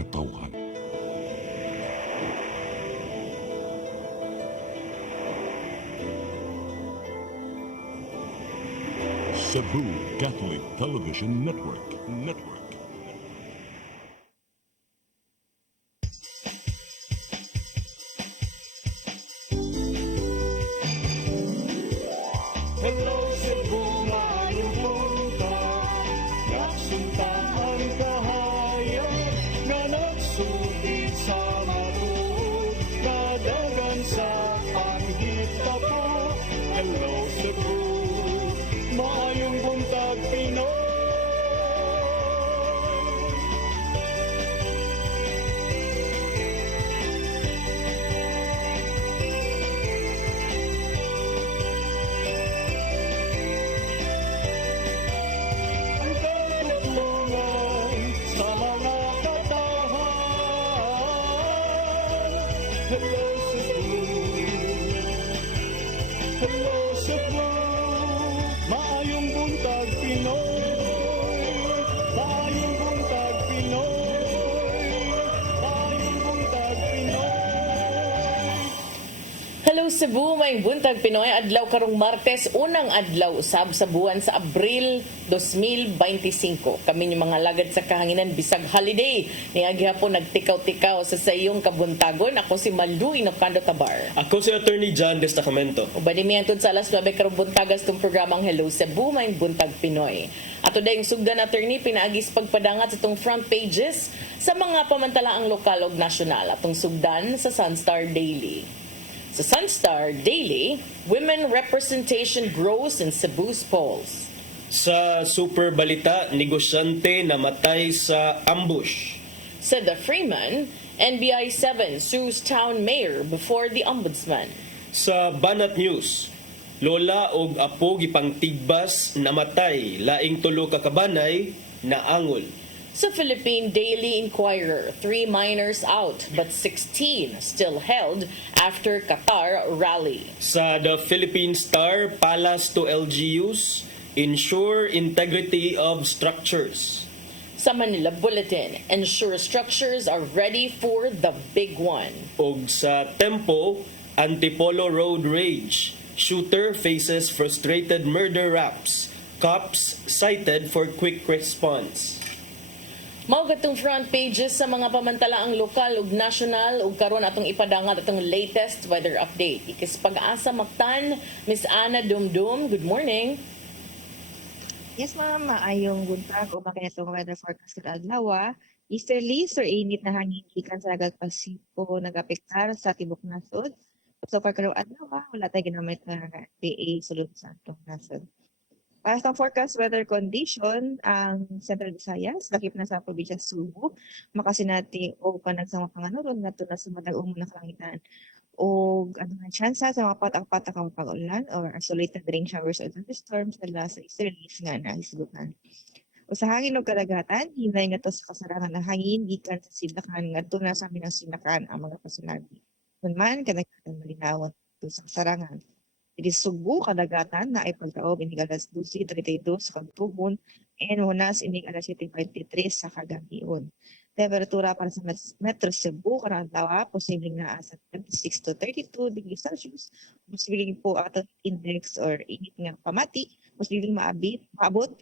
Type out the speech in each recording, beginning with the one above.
katawhan. Cebu Catholic Television Network. Hello Cebu, maayong buntag. Nagsunta ang kahayag na nagsugid sa matuod, nadagan sa anghita po. Hello Cebu, maayong buntag Pinoy. Ang katutulungan sa mga katahan. Hello Cebu, hello Cebu, maayong buntag Pinoy, maayong buntag Pinoy, maayong buntag Pinoy. Hello Cebu, may buntag Pinoy, adlaw karong Martes, unang adlaw usab sa buwan sa Abril 2025. Kami yung mga lagad sa kahanginan bisag holiday. Niagi hapon nagtikaw-tikaw sa sayong kabuntagon. Ako si Maluy na Pando Tabar. Ako si Attorney John Destacamento. Ubani mi antod sa alas 9 karong buntagas tong programang Hello Cebu, may buntag Pinoy. Ato dayong sugdan attorney pinaagis pagpadangat sa itong front pages sa mga pamantalaang lokal ug nasyonal atong sugdan sa Sunstar Daily. Sa Sunstar Daily, women representation grows in Cebu's polls. Sa Super Balita, negosyante namatay sa ambush. Sa The Freeman, NBI 7 sues town mayor before the ombudsman. Sa Banat News, lola og apo gipangtigbas namatay, laing tulo ka kabanay naangol. Sa Philippine Daily Inquirer, 3 minors out but 16 still held after Qatar rally. Sa The Philippine Star, Palace to LGUs, ensure integrity of structures. Sa Manila Bulletin, ensure structures are ready for the big one. Og sa Tempo, Antipolo Road Rage, shooter faces frustrated murder raps, cops cited for quick response. Mao gatong front pages sa mga pamantalaang lokal ug nasyonal ug karon atong ipadangat atong latest weather update. Ikis pag-asa Mactan, Miss Ana Dumdum, good morning. Yes, ma'am. Maayong buntag o makinitong weather forecast sa adlaw. Easterlies or init na hangin gikan sa Dagat Pasifiko nagapektar sa tibok nasod. So far karong adlaw, wala tayong ginamit na PA sulod sa atong nasod. Para sa forecast weather condition, ang Central Visayas, lakip na sa probinsya Subo, makasinati o panagsama panganuron na na sumadag umuna kalangitan o ano nga tsansa sa mga patak-patak ang pag-ulan or isolated rain showers or thunderstorms na sa easterlies nga na hisgutan. O sa hangin o kadagatan, hinay nga to sa kasarangan ng hangin, gikan sa sidakan nga to na sa amin ang sinakan ang mga pasinabi. Kunman, kadagatan malinawan to sa kasarangan. It is Subo, kadagatan na ay pagkaob inig alas 12:32 sa kagtugon and hunas inig alas 7:23 sa kagabion. Temperatura para sa Metro Cebu karong adlaw posibleng naa sa 26 to 32 degrees Celsius. Posibleng po ato index or init nga pamati, posibleng maabot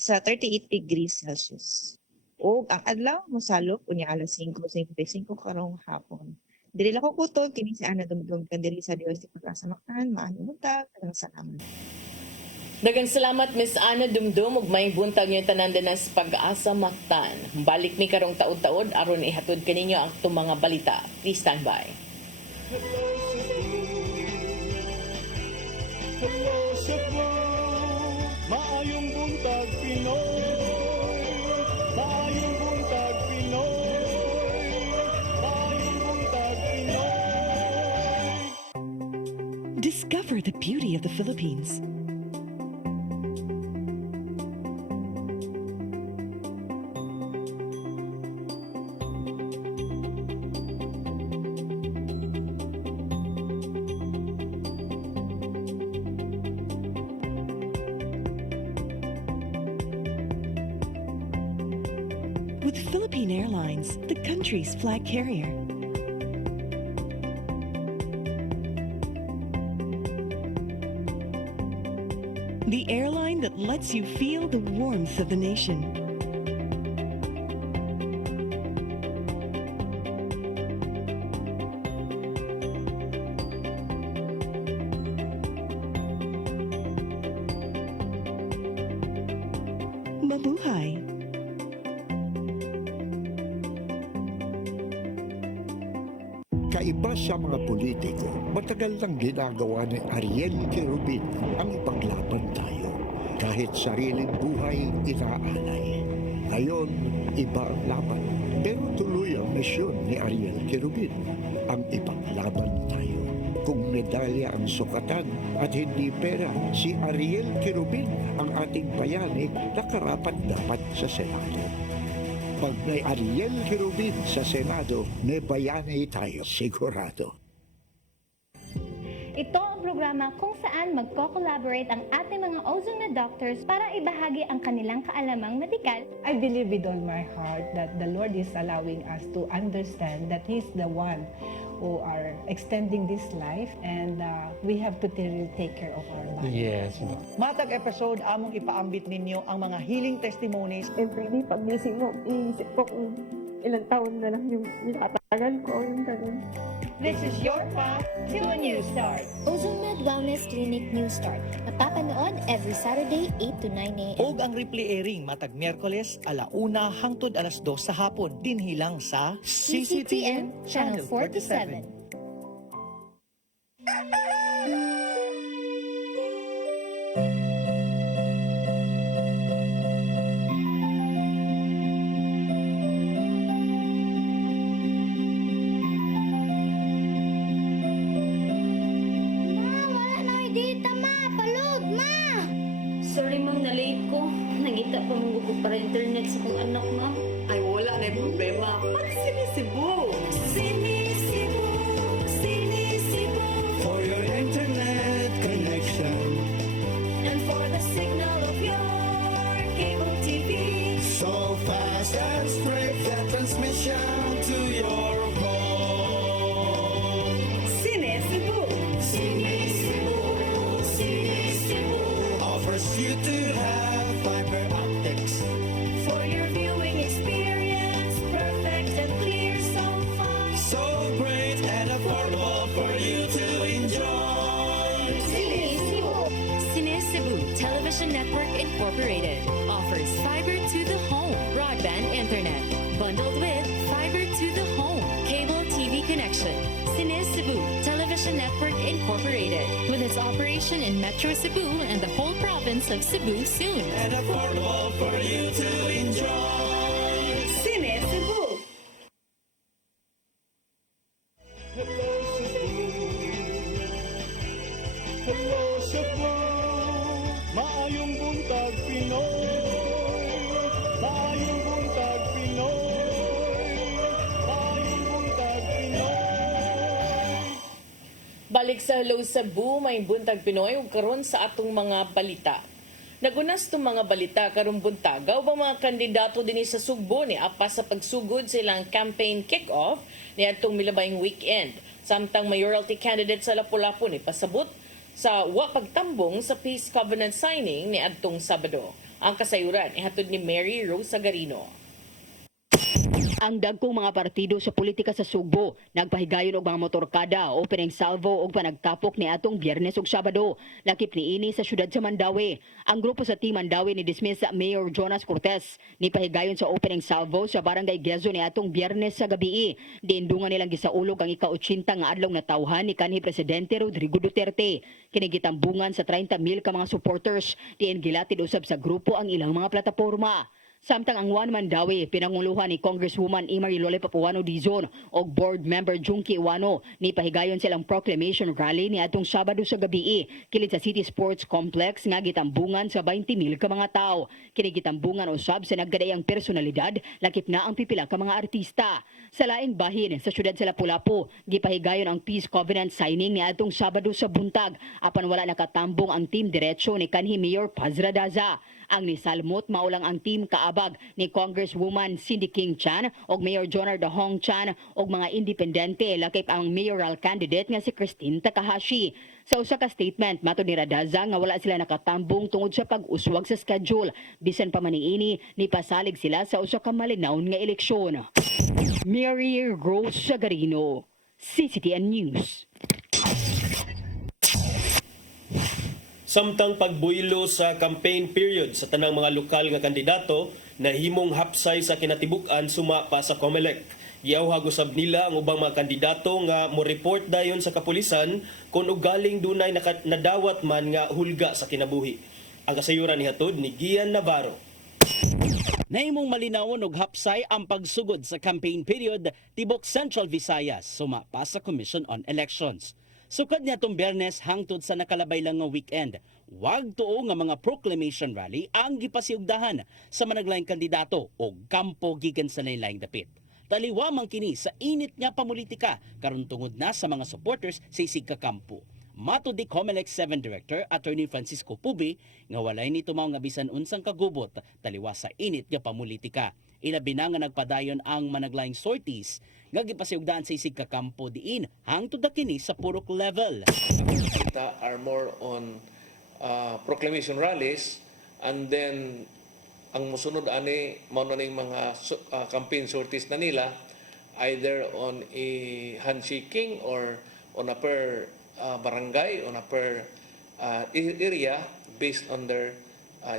sa 38 degrees Celsius. O ang adlaw mosalop unya alas 5:55 karong hapon. Dili lang ko kutog kini si Ana Dumdum kandiri sa Dios sa Pag-asa Mactan, maayong buntag, kadang salamat. Daghang salamat Miss Ana Dumdum ug may buntag niyo tanan dinas Pag-asa Mactan. Balik mi karong taud-taud aron ihatod kaninyo ang itong mga balita. Please stand by. Hello Cebu, hello Cebu, maayong buntag Pinoy, maayong buntag Pinoy, maayong buntag Pinoy. Discover the beauty of the Philippines. With Philippine Philippine Airlines, the country's flag carrier. The airline that lets you feel the warmth of the nation. Mabuhay! Kaiba sa mga politiko, matagal nang ginagawa ni Ariel Querubin ang ipaglaban tayo. Kahit sariling buhay inaalay. Ngayon, iba ang laban. Pero tuloy ang misyon ni Ariel Querubin, ang ipaglaban tayo. Kung medalya ang sukatan at hindi pera, si Ariel Querubin ang ating bayani na karapat dapat sa Senado. Pag may Ariel Querubin sa Senado, may bayani tayo sigurado. Ito ang programa kung saan magko-collaborate ang ating mga ozone na doctors para ibahagi ang kanilang kaalamang medikal. I believe with all my heart that the Lord is allowing us to understand that He's the one who are extending this life and we have to really take care of our body. Yes. Matag episode, among ipaambit ninyo ang mga healing testimonies. Every day, pag gising mo, iisip ko kung ilang taon na lang yung itatagal ko, yung ganun. This is your path to a new start. Ozone Med Wellness Clinic New Start. Mapapanood every Saturday, 8 to 9 a.m. Og ang replay airing matag Miyerkules, 1:00 hangtod 2:00 sa hapon. Dinhi lang sa CCTN Channel 47. Sorry ma'am, na-late ko. Nangita pa mong gusto para internet sa kong anak ma'am. Ay, wala na yung problema. Mag-sinisibo! Sinisibo, sinisibo. For your internet connection. And for the signal of your cable TV. So fast and straight the transmission to your phone. Sinisibo. Sinisibo, sinisibo. Offers you to have fiber optics. For your viewing experience, perfect and clear so far. So great and affordable for you to enjoy. Sinisibo. Cebu Television Network Incorporated offers fiber to the home broadband internet bundled with fiber to the home cable TV connection. Cebu Television Network Incorporated with its operation in Metro Cebu and the whole province of Cebu soon. And affordable for you to enjoy. Sinisibo. Hello Cebu. Hello Cebu. Maayong buntag Pinoy. Maayong buntag Pinoy. Maayong buntag Pinoy. Balik sa Hello Cebu, may buntag Pinoy ug karon sa atong mga balita. Nagunas tong mga balita karong buntaga ubang mga kandidato dinhi sa Sugbo ni apas sa pagsugod sa ilang campaign kick-off niadtong milabayng weekend. Samtang mayoralty candidate sa Lapu-Lapu ni pasabot sa wa pagtambong sa peace covenant signing niadtong Sabado. Ang kasayuran ihatod ni Mary Rose Sagarino. Ang dagkong mga partido sa politika sa Sugbo nagpahigayon og mga motorkada, opening salvo og panagtapok ni atong Biyernes ug Sabado. Lakip niini sa syudad sa Mandawi. Ang grupo sa Team Mandawi ni dismiss sa Mayor Jonas Cortez ni pahigayon sa opening salvo sa Barangay Gezo ni atong Biyernes sa gabi. Diindungan nilang gisaulog ang ika-80 nga adlaw na tawhan ni kanhi Presidente Rodrigo Duterte. Kinigitambungan sa 30,000 ka mga supporters diin gilatid usab sa grupo ang ilang mga plataporma. Samtang ang Juan Mandawi, pinanguluhan ni Congresswoman Imari Lole Papuano Dizon o Board Member Junkie Iwano ni pahigayon silang proclamation rally ni atong Sabado sa gabi kilid sa City Sports Complex nga gitambungan sa 20,000 ka mga tao. Kinigitambungan usab sa nagkadayang personalidad lakip na ang pipila ka mga artista. Sa laing bahin sa syudad sa Lapu-Lapu, gipahigayon ang Peace Covenant signing ni atong Sabado sa buntag apan wala nakatambong ang team diretso ni kanhi Mayor Paz Radaza. Ang nisalmot maulang ang team kaabag ni Congresswoman Cindy King Chan og Mayor Jonar Dahong Chan og mga independente lakip ang mayoral candidate nga si Christine Takahashi. Sa usa ka statement, matud ni Radaza nga wala sila nakatambong tungod sa pag-uswag sa schedule. Bisan pa man niini, nipasalig sila sa usa ka malinawon nga eleksyon. Mary Rose Sagarino, CCTN News. Samtang pagbuylo sa campaign period sa tanang mga lokal nga kandidato, nahimong hapsay sa kinatibuk-an suma pa sa COMELEC. Giawhag usab nila ang ubang mga kandidato nga mo report dayon sa kapulisan kung ugaling dunay nadawat man nga hulga sa kinabuhi. Ang kasayuran ni hatod ni Gian Navarro. Nahimong malinawon og hapsay ang pagsugod sa campaign period tibok Central Visayas suma pa sa Commission on Elections. Sukad niya tong Biyernes hangtod sa nakalabay lang nga weekend, wag tuo nga mga proclamation rally ang gipasiugdahan sa managlaing kandidato o kampo gikan sa lain-laing dapit. Taliwa man kini sa init nga pamulitika karon tungod na sa mga supporters sa isig ka kampo. Mato di COMELEC 7 Director Attorney Francisco Pubi nga walay nito mao nga bisan unsang kagubot taliwa sa init nga pamulitika. Ilabi na nga nagpadayon ang managlaing sorties nga gipasiugdaan sa isig ka kampo diin hangtod na kini sa purok level. Are more on proclamation rallies, and then ang musunod ani mao na ning mga campaign sorties na nila either on a handshaking or on a per barangay, on a per area based on their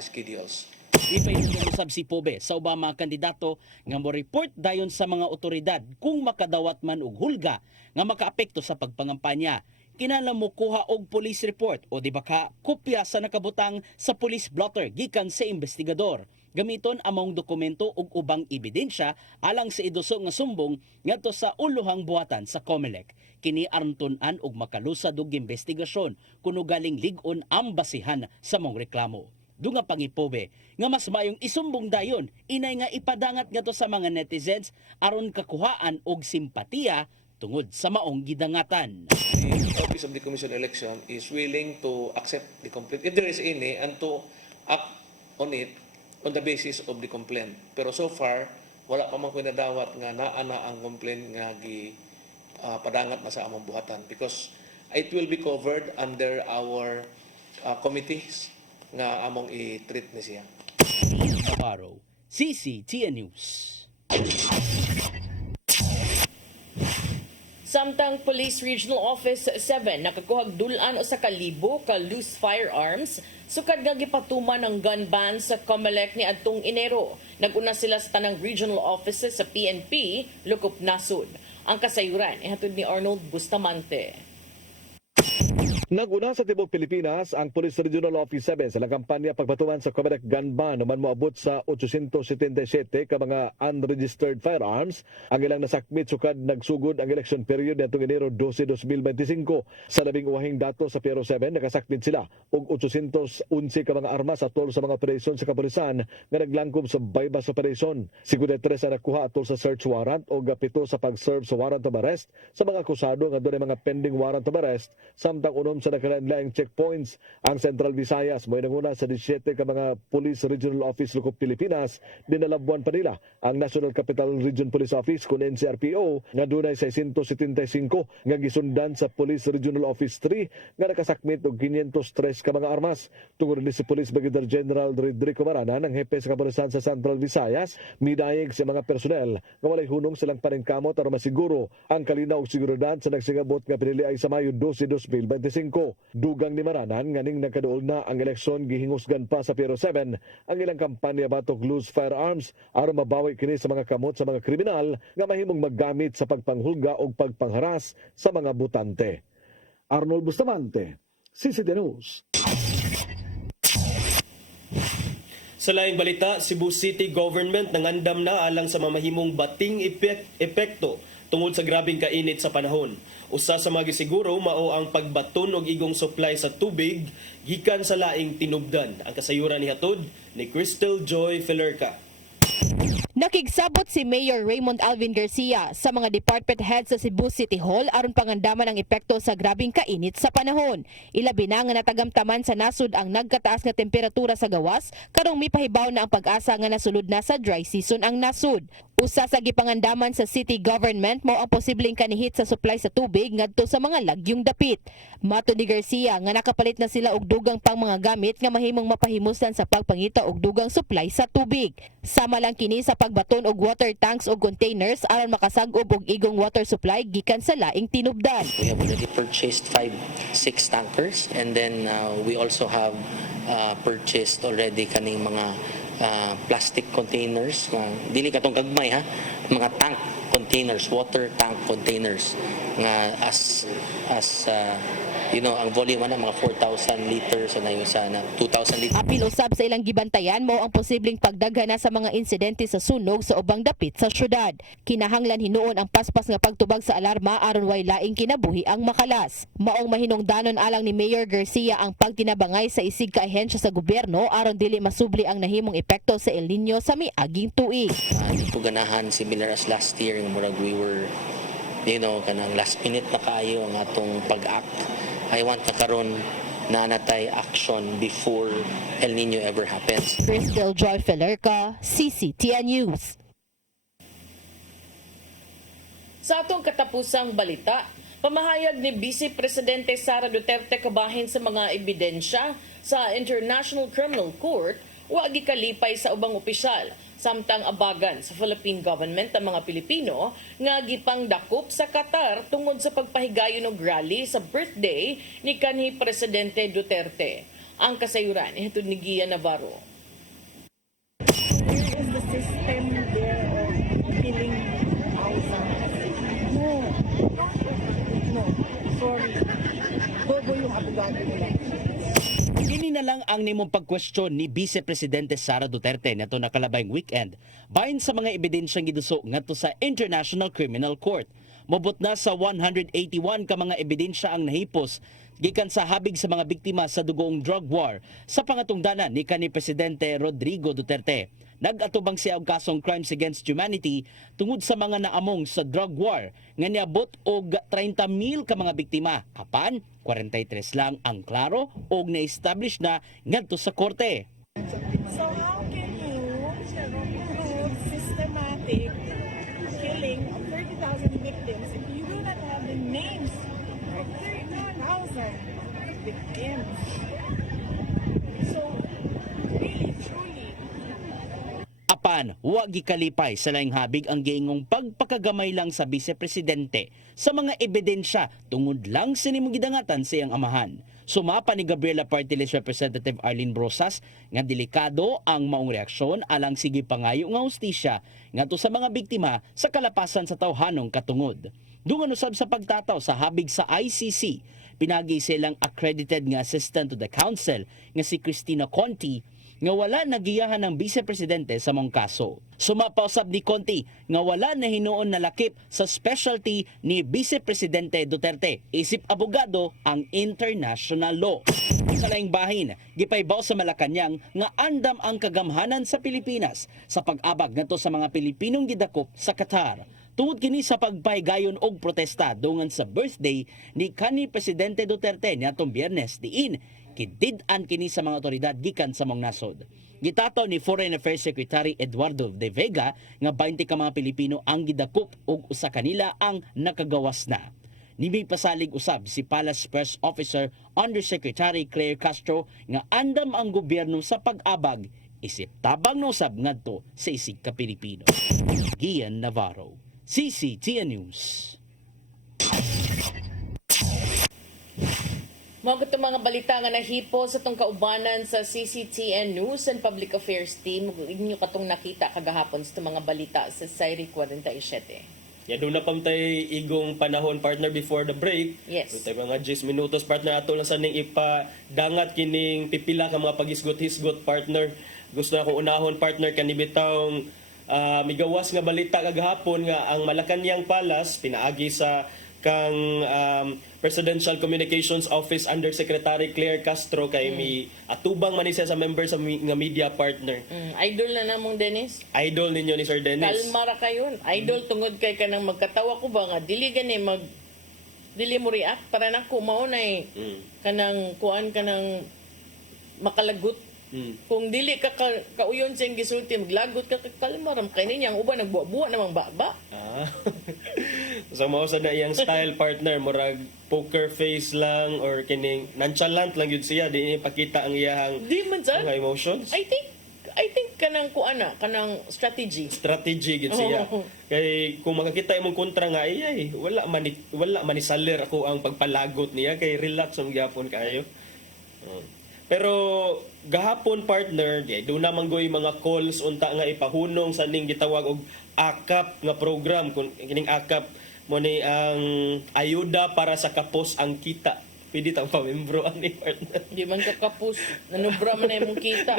schedules. Ipainumusab si Pobe sa ubang mga kandidato nga mo report dayon sa mga otoridad kung makadawat man og hulga nga makaapekto sa pagpangampanya. Kinahanglan mo kuha og police report o di ba ka kopya sa nakabutang sa police blotter gikan sa investigador. Gamiton among dokumento ug ubang ebidensya alang sa iduso nga sumbong ngadto sa ulohang buhatan sa COMELEC. Kini arantun-an og makalusad og investigasyon kuno galing lig-on ang basihan sa mong reklamo. Dunga pangipobe nga mas mayong isumbong dayon inay nga ipadangat ngadto sa mga netizens aron kakuhaan og simpatiya tungod sa maong gidangatan. The Office of the Commission on Election is willing to accept the complaint if there is any and to act on it on the basis of the complaint. Pero so far, wala pa man pinadawat nga naa na ang complaint nga padangat na sa among buhatan because it will be covered under our committees nga among i-treat ni siya. Navarro, CCTN News. Samtang Police Regional Office 7 nakakuhag dulan o sa kalibo ka loose firearms, sukad nga gipatuman ang gun ban sa COMELEC ni adtong Enero. Naguna sila sa tanang regional offices sa PNP, Lukop Nasud. Ang kasayuran ihatod ni Arnold Bustamante. Naguna sa tibok Pilipinas ang Police Regional Office 7 sa kampanya pagpatuman sa COMELEC gun ban naman moabot sa 877 ka mga unregistered firearms ang ilang nasakmit sukad nagsugod ang election period nitong Enero 12, 2025. Sa labing uwahing dato sa Piero 7 nakasakmit sila og 811 ka mga armas atol sa mga operasyon sa kapulisan nga naglangkob sa bypass operation. 53 ang nakuha atol sa search warrant o 7 sa pag-serve sa warrant of arrest sa mga akusado nga doon mga pending warrant of arrest samtang sa nakalain-laing checkpoints. Ang Central Visayas mo'y nanguna sa 17 ka mga Police Regional Office Lukop Pilipinas. Dinalabuan pa nila ang National Capital Region Police Office kung NCRPO nga dunay 675 nga gisundan sa Police Regional Office 3 nga nakasakmit og 503 ka mga armas. Tungod ni si Police Brigadier General Rodrigo Marana ng hepe sa kapulisan sa Central Visayas, midayeg sa mga personnel nga walay hunong silang paningkamot aron masiguro ang kalinaw ug seguridad sa nagsingabot nga piniliay sa Mayo 12, 2025. Dugang ni Maranan nganing nagkaduol na ang eleksyon gihingusgan pa sa Piero 7 ang ilang kampanya batok loose firearms aron mabawi kini sa mga kamot sa mga kriminal nga mahimong maggamit sa pagpanghulga o pagpangharas sa mga butante. Arnold Bustamante, CCTN News. Sa laing balita, Cebu City Government nangandam na alang sa mamahimong bating epekto tungod sa grabing kainit sa panahon. Usa sa mga gisiguro mao ang pagbaton og igong supply sa tubig gikan sa laing tinubdan. Ang kasayuran ni hatod ni Crystal Joy Felerca. Nakigsabot si Mayor Raymond Alvin Garcia sa mga department heads sa Cebu City Hall aron pangandaman ang epekto sa grabing kainit sa panahon. Ilabi na nga natagamtaman sa nasud ang nagkataas nga temperatura sa gawas karong mipahibaw na ang pag-asa nga nasulod na sa dry season ang nasud. Usa sa gipangandaman sa city government mao ang posibleng kanihit sa supply sa tubig ngadto sa mga lagyong dapit. Mato ni Garcia nga nakapalit na sila og dugang pang mga gamit nga mahimong mapahimuslan sa pagpangita og dugang supply sa tubig. Sama lang kini sa pagbaton og water tanks o containers aron makasag-ob og igong water supply gikan sa laing tinubdan. We have already purchased 5-6 tankers, and then we also have purchased already kaning mga plastic containers, dili katong gagmay ha, mga tank containers, water tank containers nga as you know, ang volume na mga 4,000 liters na yung sana 2,000 liters. Apil usab sa ilang gibantayan mao ang posibleng pagdaghan na sa mga insidente sa sunog sa ubang dapit sa syudad. Kinahanglan hinuon ang paspas nga pagtubag sa alarma aron way laing kinabuhi ang makalas. Maong mahinungdanon alang ni Mayor Garcia ang pagtinabangay sa isig ka ahensya sa gobyerno aron dili masubli ang nahimong epekto sa El Nino sa miaging tuig. Di ko ganahan similar as last year, yung murag we were, you know, kanang last minute na kayo ang atong pag-act. I want na karon na natay action before El Nino ever happens. Crystal Joy Felerca, CCTN News. Sa atong katapusang balita, pamahayag ni Vice Presidente Sara Duterte kabahin sa mga ebidensya sa International Criminal Court wa gikalipay sa ubang opisyal samtang abagan sa Philippine government ang mga Pilipino nga gipangdakop sa Qatar tungod sa pagpahigayon og rally sa birthday ni kanhi Presidente Duterte. Ang kasayuran ihatod ni Gia Navarro. Where is the system there of killing thousands? No. Sorry. Bobo yung abogado nila. Kini na lang ang nimong pagkwestiyon ni Vice Presidente Sara Duterte nato nakalabayng weekend bahin sa mga ebidensyang giduso ngadto sa International Criminal Court. Mobot na sa 181 ka mga ebidensya ang nahipos gikan sa habig sa mga biktima sa dugoong drug war sa pangatungdanan ni kanhi Presidente Rodrigo Duterte. Nag-atubang siya og kasong crimes against humanity tungod sa mga naamong sa drug war nga niabot og 30,000 ka mga biktima. Apan 43 lang ang klaro og na-establish na ngadto sa korte. So how can you prove systematic killing of 30,000 victims if you do not have the names of 30,000 victims? So really, truly, Apan, wa gikalipay sa laing habig ang giingong pagpakagamay lang sa Vice Presidente sa mga ebidensya tungod lang sa nimong gidangatan sa iyang amahan. Sumapa ni Gabriela Party List Representative Arlene Brosas nga delikado ang maong reaksyon alang sige pangayo nga hustisya ngadto sa mga biktima sa kalapasan sa tawhanong katungod. Dungan usab sa pagtataw sa habig sa ICC, pinagi silang accredited nga assistant to the council nga si Cristina Conti nga wala nagiyahan ng Vice Presidente sa mong kaso. Sumapausab ni Conti nga wala na hinuon na lakip sa specialty ni Vice Presidente Duterte isip abogado ang international law. Sa laing bahin, gipaybaw sa Malacañang nga andam ang kagamhanan sa Pilipinas sa pag-abag ngadto sa mga Pilipinong gidakop sa Qatar. Tungod kini sa pagpahigayon og protesta dungan sa birthday ni kanhi Presidente Duterte niadtong Biyernes diin kidid-an kini sa mga otoridad gikan sa mong nasod. Gitataw ni Foreign Affairs Secretary Eduardo De Vega nga 20 ka mga Pilipino ang gidakop ug usa kanila ang nakagawas na. Nimi pasalig usab si Palace Press Officer Undersecretary Claire Castro nga andam ang gobyerno sa pag-abag isip tabang no usab ngadto sa isig ka Pilipino. Gian Navarro, CCTN News. Mga itong mga balita nga nahipo sa itong kaubanan sa CCTN News and Public Affairs Team. Inyo katong nakita kagahapon sa itong mga balita sa Sairi 47. Yan doon na pamtay igong panahon partner before the break. Yes. Doon mga 10 minutos partner ato lang sa ning ipadangat kining pipila ka mga pagisgot-hisgot partner. Gusto na akong unahon partner kanibitang migawas nga balita kagahapon nga ang Malacañang Palace pinaagi sa kang Presidential Communications Office Undersecretary Claire Castro kay mi atubang man ni siya sa member sa nga media partner. Idol na namong Dennis. Idol ninyo ni Sir Dennis. Kalma ra kayon. Idol tungod kay kanang magkatawa ko ba nga dili gani dili mo react para nako mao na kanang kuan kanang makalagot. Kung dili ka kauyon sa gisulti maglagot ka kalma ram kay niya ang uban nagbuwa-buwa namang baba. So mao sa na iyang style partner murag poker face lang or kining nonchalant lang yun siya di ipakita ang iyang Di man sa mga emotions. I think kanang kuana kanang strategy gid siya. Kay kung makakita imong kontra nga ay wala man salir ako ang pagpalagot niya kay relax ang gyapon kayo. Pero gahapon partner, do na manggoy mga calls unta nga ipahunong sa ning gitawag og AKAP nga program kun kining AKAP mo ni ang ayuda para sa kapos ang kita. Pwede tang pamembro ani partner. Di man ka kapos, nanubra man na imong kita.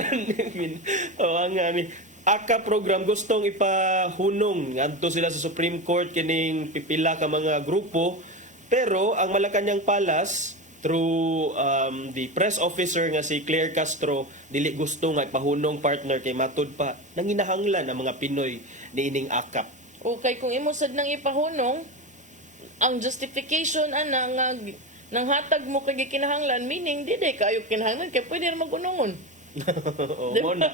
Nga ni AKAP program gustong ipahunong ngadto sila sa Supreme Court kining pipila ka mga grupo pero ang Malacañang Palace through the press officer nga si Claire Castro dili gusto nga ipahunong partner kay matud pa nanginahanglan ang mga Pinoy niining AKAP. Okay, kung imo sad nang ipahunong ang justification ana nga nang hatag mo kay kinahanglan meaning dili kayo kinahanglan kay pwede ra magunongon. Mo na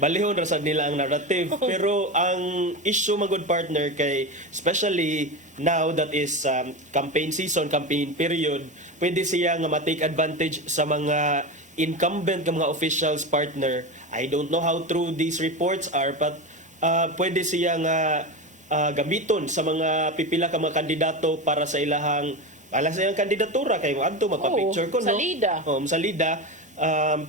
balihon ra sad nila ang narrative pero ang issue magud partner kay especially now that is campaign season, campaign period, pwede siya nga ma-take advantage sa mga incumbent nga mga officials partner. I don't know how true these reports are but pwede siya nga gamiton sa mga pipila ka mga kandidato para sa ilahang sa iyang kandidatura kay adto magpa-picture ko no. Salida.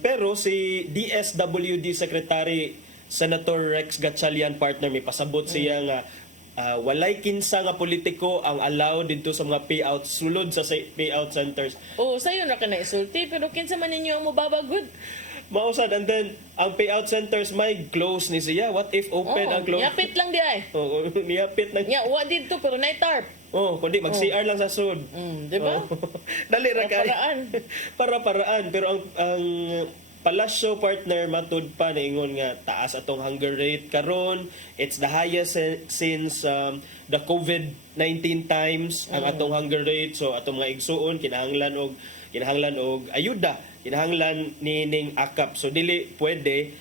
Pero si DSWD Secretary Senator Rex Gatchalian partner may pasabot siya nga walay kinsa nga politiko ang allow dito sa mga payout sulod sa payout centers. Sayo na ka na isulti pero kinsa man ninyo ang mobabagod. Mausad and then ang payout centers may close ni siya. What if open ang close? Niyapit lang di ay. Niyapit lang. Wa dito pero na tarp. Kundi mag-CR lang sa sud. Di ba? Dali ra kay. Para-paraan pero ang Palasyo partner matud pa niingon nga taas atong hunger rate karon. It's the highest since the COVID-19 times ang atong hunger rate. So atong mga igsuon kinahanglan og ayuda, kinahanglan nining AKAP. So dili pwede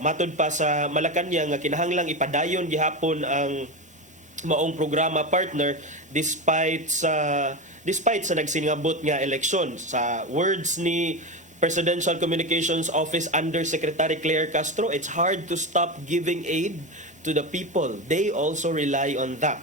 matud pa sa Malacañang nga kinahanglang ipadayon gihapon ang maong programa partner despite sa nagsingabot nga eleksyon. Sa words ni Presidential Communications Office Undersecretary Claire Castro, it's hard to stop giving aid to the people. They also rely on that.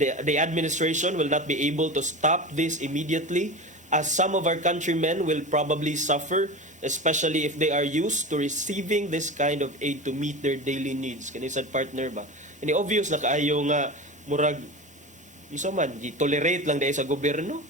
The administration will not be able to stop this immediately as some of our countrymen will probably suffer, especially if they are used to receiving this kind of aid to meet their daily needs. Kanisad partner ba? Ini obvious na kaayo nga murag isa man tolerate lang dahil sa gobyerno.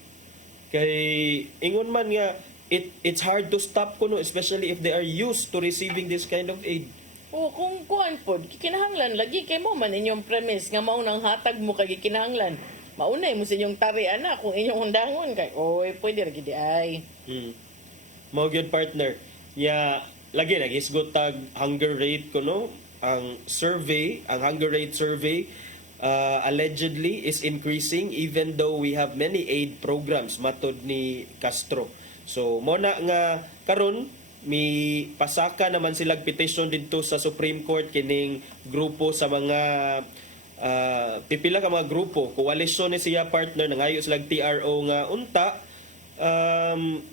Kay ingon man nga it's hard to stop kuno especially if they are used to receiving this kind of aid. Kung kuan pod kinahanglan lagi kay mo man inyong premise nga mao nang hatag mo kay kinahanglan. Maunay mo sa inyong tarian na kung inyong undangon kay pwede ra gid ay. Mao gyud partner. Lagi nagisgot tag hunger rate kuno ang hunger rate survey allegedly is increasing even though we have many aid programs matud ni Castro. So mo na nga karon mi pasaka naman silang petition dito sa Supreme Court kining grupo sa mga pipila ka mga grupo koalisyon ni siya partner nangayo silang TRO nga unta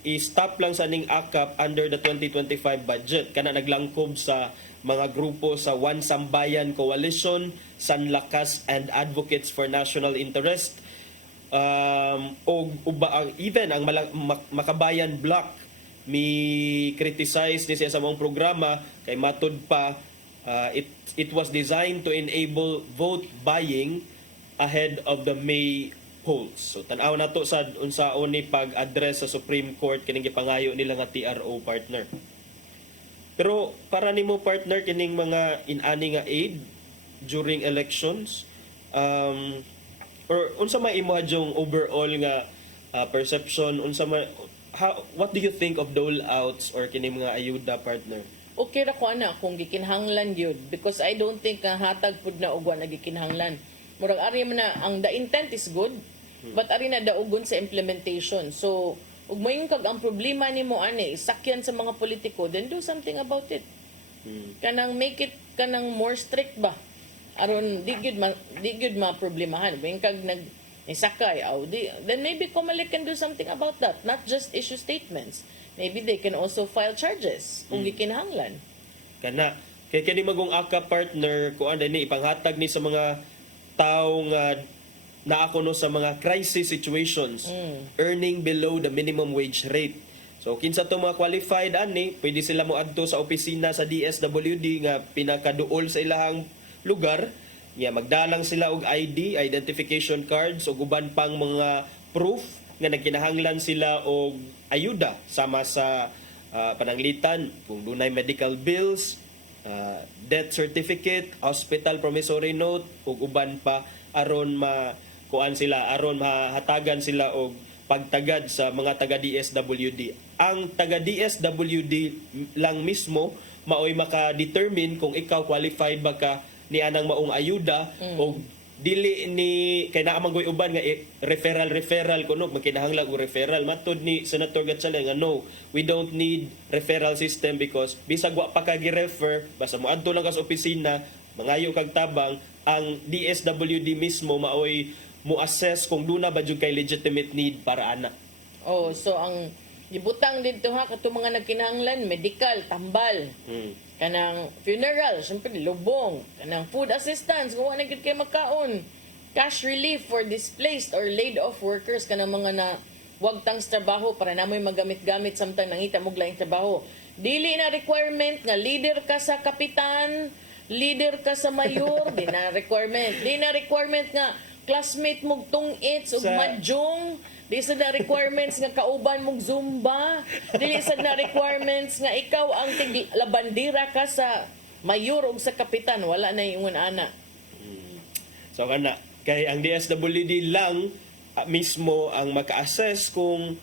i-stop lang sa ning AKAP under the 2025 budget kana naglangkob sa mga grupo sa One Sambayan Coalition, Sanlakas and Advocates for National Interest even ang Makabayan Bloc mi criticize ni siya sa mong programa kay matud pa it was designed to enable vote buying ahead of the May polls. So tan-aw nato sa unsaon ni pag-address sa Supreme Court kining gipangayo nila nga TRO partner. Pero para nimo partner kining mga inani nga aid during elections or unsa may imo yung overall nga perception, unsa may what do you think of dole outs or kini mga ayuda, partner? Okay ra ko ana kung gikinhanglan yun because I don't think nga hatag pud na ugwa na gikinhanglan. Murag ari man na ang the intent is good but ari na daugon sa implementation. So ug mayon kag ang problema nimo ani sakyan sa mga politiko, then do something about it. Kanang make it kanang more strict ba aron di gyud ma problemahan mayon kag sakay then maybe COMELEC can do something about that, not just issue statements. Maybe they can also file charges kung gikinahanglan. Kana kay kani magong aka, partner, kuan ni ipanghatag ni sa mga tao nga naakuno sa mga crisis situations, earning below the minimum wage rate. So kinsa to mga qualified ani, pwede sila mo adto sa opisina sa DSWD nga pinakaduol sa ilahang lugar, nga magdalang sila og ID, identification cards ug uban pang mga proof nga nagkinahanglan sila og ayuda sama sa pananglitan kung dunay medical bills, death certificate, hospital promissory note ug uban pa aron makuan sila, aron mahatagan sila og pagtagad sa mga taga DSWD. Ang taga DSWD lang mismo maoy maka-determine kung ikaw qualified ba ka ni anang maong ayuda o dili ni kay naa man uban nga referral kuno magkinahanglan og referral. Matud ni Senator Gatchalian nga no, we don't need referral system because bisag wa pa ka gi-refer basta mo adto lang ka sa opisina mangayo kag tabang, ang DSWD mismo maoy mo assess kung duna ba jud kay legitimate need para ana. Oh, so ang gibutang dito ha kato mga nagkinahanglan medical tambal. Kanang funeral, syempre lubong, kanang food assistance kung wala gid kay magkaon, cash relief for displaced or laid off workers, kanang mga na wagtang sa trabaho para namoy magamit-gamit samtang nangita mo laing trabaho. Dili na requirement nga leader ka sa kapitan, leader ka sa mayor, di na requirement. Di na requirement nga classmate mong tungits ug madjong. Di sa na requirements nga kauban mong zumba. Di sa na requirements nga ikaw ang labandira ka sa mayor o sa kapitan. Wala na yung ana. So kana, kay ang DSWD lang mismo ang maka-assess kung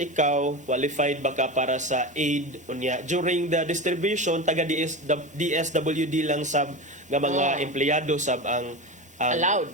ikaw qualified ba ka para sa aid unya. During the distribution, taga DSWD lang sab nga mga empleyado sab ang allowed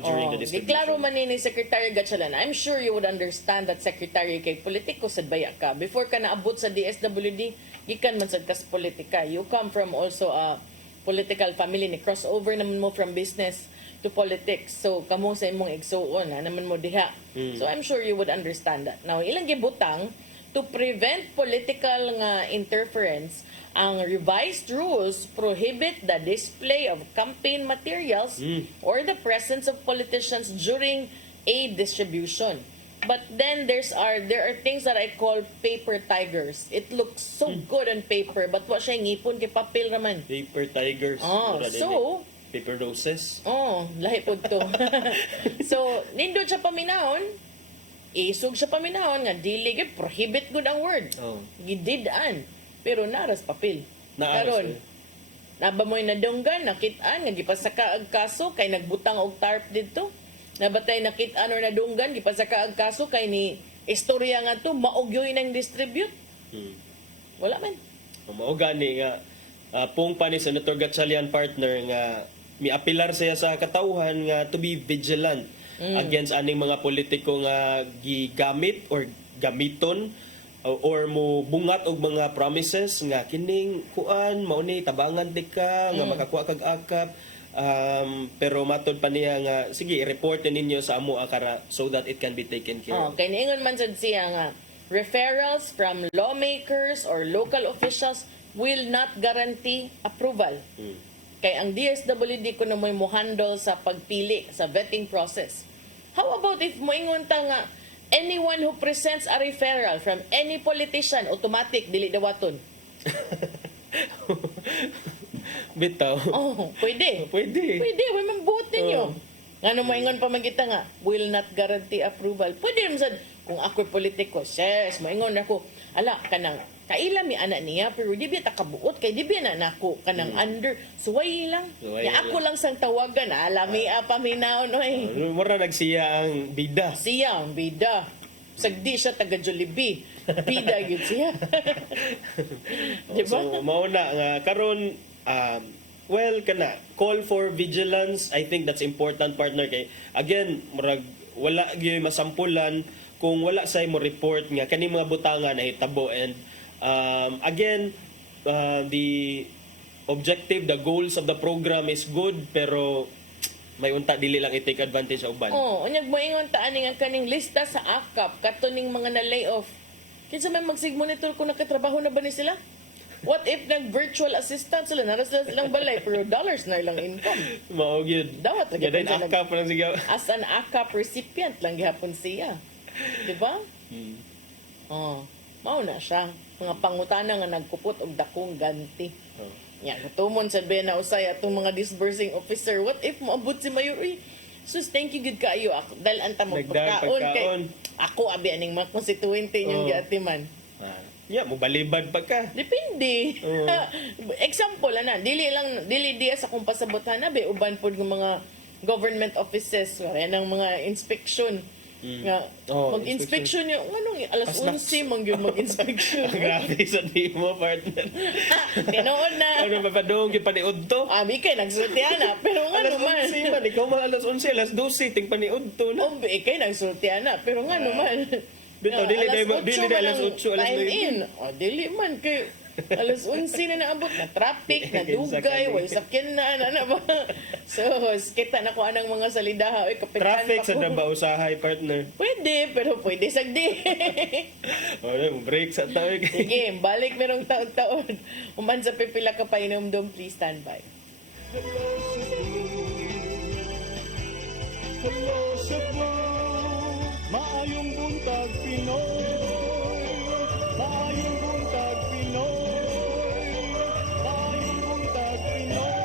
during the distribution. Diklaro man ni Secretary Gatchalian, I'm sure you would understand that Secretary kay politiko sad baya ka. Before ka naabot sa DSWD, gikan man sad ka sa politika. You come from also a political family, ni crossover naman mo from business to politics. So kamo sa imong igsuon naman mo diha. So I'm sure you would understand that. Now ilang gibutang to prevent political nga interference, ang revised rules prohibit the display of campaign materials or the presence of politicians during aid distribution. But then there are things that I call paper tigers. It looks so good on paper, but wa siya ngipon kay papel raman. Paper tigers. So paper roses. Lahi pod to. So nindot siya paminahon, isog siya paminahon nga dili gid prohibit good ang word. Gidid-an. Pero naras papel. Karon, naba mo'y nadunggan, nakitaan, nga gipasaka ag kaso, kay nagbutang og tarp dito. Nabatay nakitaan or nadunggan, gipasaka ag kaso, kay ni istorya nga to, maugyoy nang distribute. Wala man. Maugani nga, pong pa ni Senator Gatchalian, partner, nga miapilar siya sa katauhan nga to be vigilant against aning mga politiko nga gigamit or gamiton or mo bungat og mga promises nga kining kuan mao ni tabangan di ka nga makakuha kag akap, pero matod pa niya nga sige i-report ninyo sa amo akara so that it can be taken care of. Kay niingon man sad siya nga referrals from lawmakers or local officials will not guarantee approval. Kay ang DSWD ko na mo handle sa pagpili sa vetting process. How about if moingon ta nga anyone who presents a referral from any politician, automatic, dili dawaton. Bitaw. Pwede. Pwede. May mambuot ninyo. Ano mo ingon pa magita nga, will not guarantee approval. Pwede naman sad, kung ako'y politiko, yes, maingon ako, ala, kanang kaila mi anak niya pero di biya takabuot kay di biya na nako kanang under suway lang. Suway Ya ako lang sang tawagan alami apa minaon oy. Mura nagsiya ang bida. Siya ang bida. Sagdi siya taga Jollibee. Bida gyud siya. Di ba? So mauna nga karon well kana call for vigilance. I think that's important, partner, kay again murag wala gyud masampulan kung wala say mo report nga kani mga butanga na hitabo. And again, the objective, the goals of the program is good, pero may unta dili lang i-take advantage sa uban. Oh, unyag moingon ta ani ang kaning lista sa AKAP katuning mga na layoff. Kinsa may magsig-monitor kung nakatrabaho na ba ni sila? What if nag-virtual assistant sila? Nara sila silang balay, pero dollars na ilang income. Mao gyud. Dawat lagi Gaday AKAP lang sigaw. As an AKAP recipient lang gihapon siya. Di ba? Oh, mao na siya. Mga pangutana nga nagkupot og dakong ganti. Nya gutumon sa na usay atong mga disbursing officer. What if moabot si Mayor? Uy, sus, thank you good kaayo ako. Dahil anta mo pagkaon kay ako abi aning mga constituente yung giatiman. Ya, mo balibad pa ka. Depende. Example ana, dili diya sa kung pasabutan na be uban pod ng mga government offices, wala nang mga inspection. Nga mag-inspection yung anong alas 11 man gyud mag-inspection. Grabe sa di mo, partner. Tinuod na. Ano papadong gyud paniud to? Abi kay nagsultihan na, pero nga alas naman. 11 man, ikaw man alas 11, alas 12 ting paniud to na. Obi kay nagsultihan na, pero nga naman. Bito dili alas 8 alas 9. Time in. Dili man kay alas 11 na naabot na traffic, na dugay, way sakyan na ba? So, kita na ko anang mga salidaha. Oy, kapitan Traffic pa sa ko. Davao usahay, partner. Pwede, pero pwede sagdi. Break sa tao. Sige, balik merong taon-taon. Uman sa pipila ka pa inomdom, please stand by. Hello, Cebu. Maayong buntag Pinoy. Maayong buntag Pinoy. Maayong buntag Pinoy.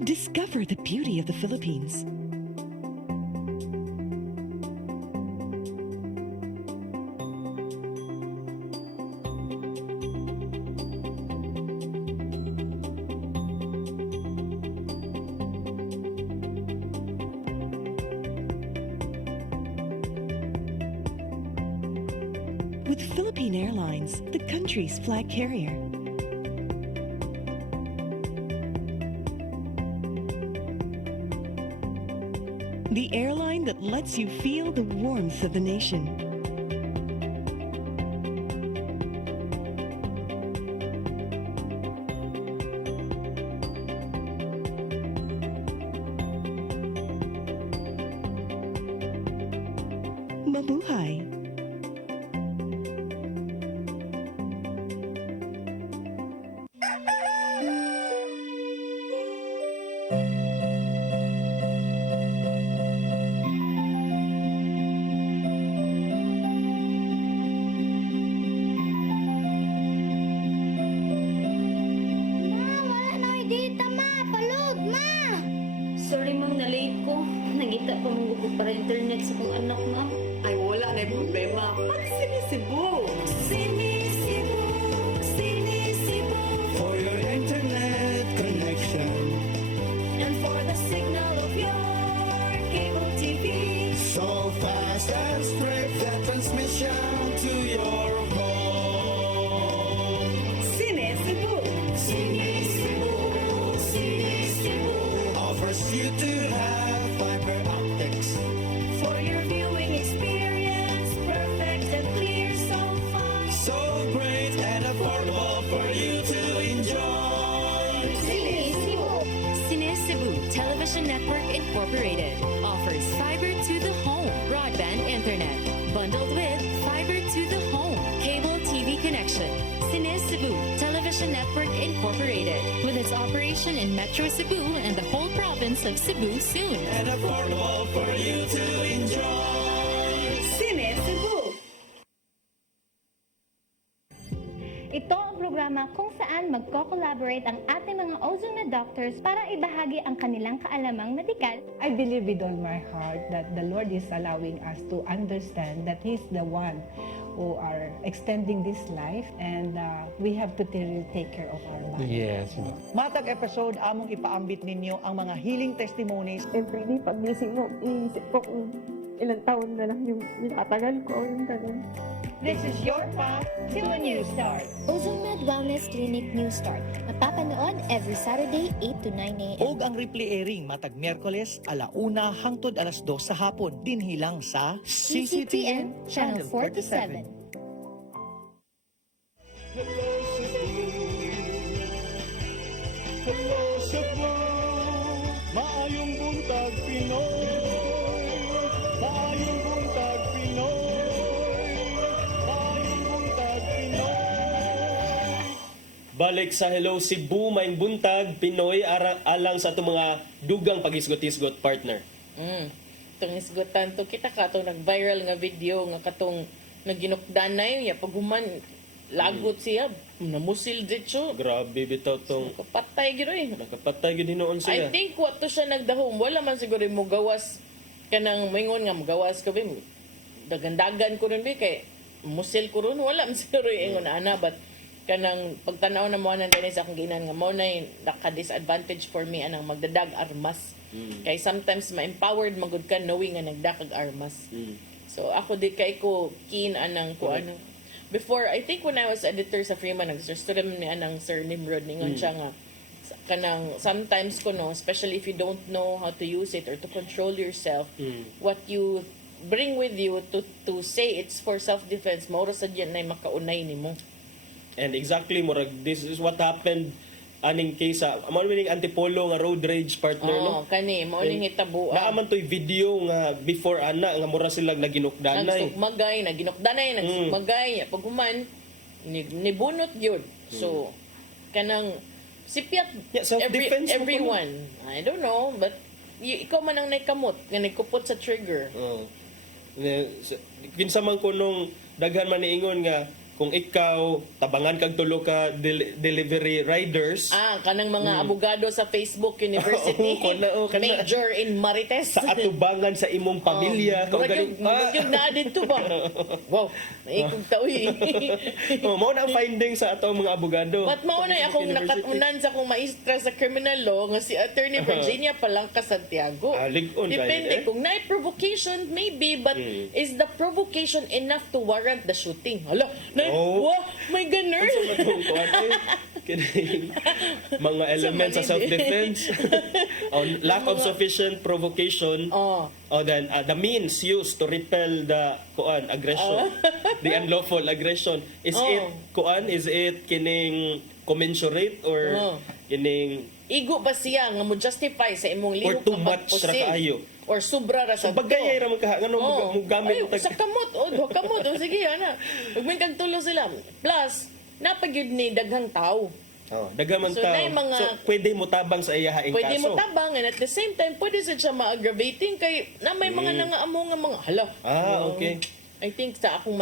Discover the beauty of the Philippines. With Philippine Airlines, the country's flag carrier. The airline that lets you feel the warmth of the nation. Mabuhay! Sorry ma'am, na-late ko. Nangita pa mong gusto para internet sa kong anak ma'am. Ay, wala na yung problema. Pag-sinisibo! Sinisibo, sinisibo. For your internet connection. And for the signal of your cable TV. So fast and straight that transmission to your home. Sinisibo! Sinisibo, sinisibo. Offers you to have fiber optics. For your viewing experience, perfect and clear so far. So great and affordable for you to enjoy. Cine Cebu Television Network Incorporated offers fiber to the home broadband internet bundled with fiber to the home cable TV connection. Cine Cebu Television Network Incorporated with its operation in Metro Cebu and the whole province of Cebu soon. And affordable for you to enjoy. Sinisibo! Ito ang programa programa kung saan magko-collaborate ang ating mga ozone na doctors para ibahagi ang kanilang kaalamang medikal. I believe with all my heart that the Lord is allowing us to understand that He's the one who are extending this life, and we have to really take care of our body. Yes. Matag episode among ipaambit ninyo ang mga healing testimonies. Every day, pag gising mo, iisip ko kung ilang taon na lang yung nakatagal ko, yung ganun. This is your path to a new start. OzoneMed Wellness Clinic New Start. Napapanood every Saturday, 8 to 9 a.m. Og ang replay airing matag Miyerkules, 1:00 hangtod 2:00 sa hapon, dinhilang sa CCTN Channel 47. Hello Cebu, maayong buntag Pinoy, maayong buntag Pinoy, maayong buntag Pinoy. Balik sa Hello Cebu, maing buntag, Pinoy, alang sa itong mga dugang pag-isgot-isgot partner. Itong isgotan to, kita ka itong nag-viral nga video nga katong naginukdan na yun, pag-human, lagot siya, namusil dito. Grabe bitaw tong Nakapatay gino eh. nakapatay gid hinoon siya. I think what to siya nagdahom, wala man siguro mo gawas kanang maingon nga magawas ka ba, dagandagan ko rin ba, kay musil ko rin, wala man siguro yung ingon ana, but kanang pagtanaw na mo nang ganun sa akong ginan nga mo na naka-disadvantage for me anang magdadag armas. Kay sometimes ma-empowered magud ka knowing nga nagdakag armas. So ako di kay ko keen anang ko ano. Before, I think when I was editor sa Freeman, nag-student ni anang Sir Nimrod, ningon siya nga, kanang sometimes ko no, especially if you don't know how to use it or to control yourself, what you bring with you to say it's for self-defense, mauro sa diyan na makaunay nimo. And exactly, murag, this is what happened aning case sa manuning Antipolo nga road rage partner no. Kani mo ning hitabo. Naaman toy video nga before ana nga mura sila naginukdanay. Nagsugmagay, nagsugmagay, pag human nibunot gyud. So kanang sipiat everyone. I don't know, but ikaw man ang naikamot nga nagkupot sa trigger. Kinsa man ko nung daghan man niingon nga kung ikaw tabangan kag tulo ka delivery riders, kanang mga abogado sa Facebook University, major in Marites, sa atubangan sa imong pamilya, yung na dito ba? Wow, naikog taoy. Mao na ang finding sa atong mga abogado. But mao na akong nakatunan sa akong maestra sa criminal law nga si Attorney Virginia Palangka Santiago. Depende kung na provocation maybe, but is the provocation enough to warrant the shooting? Hala, wow, may ganun. Mga elements sa self-defense. Lack of sufficient provocation. Then the means used to repel the aggression, the unlawful aggression. Is it kining commensurate or kining igo ba siya nga mo justify sa imong lihok or too much ra kaayo? Or sobra ra sa bagay ra man ka ngano mo gamit sa kamot sige ana ug kag tulo sila plus napagyud ni daghang tawo daghang man so, tawo so pwede mo tabang sa iyahaing kaso pwede mo tabang and at the same time pwede siya ma-aggravating kay na may mga nangaamo nga mga hala okay. I think sa ako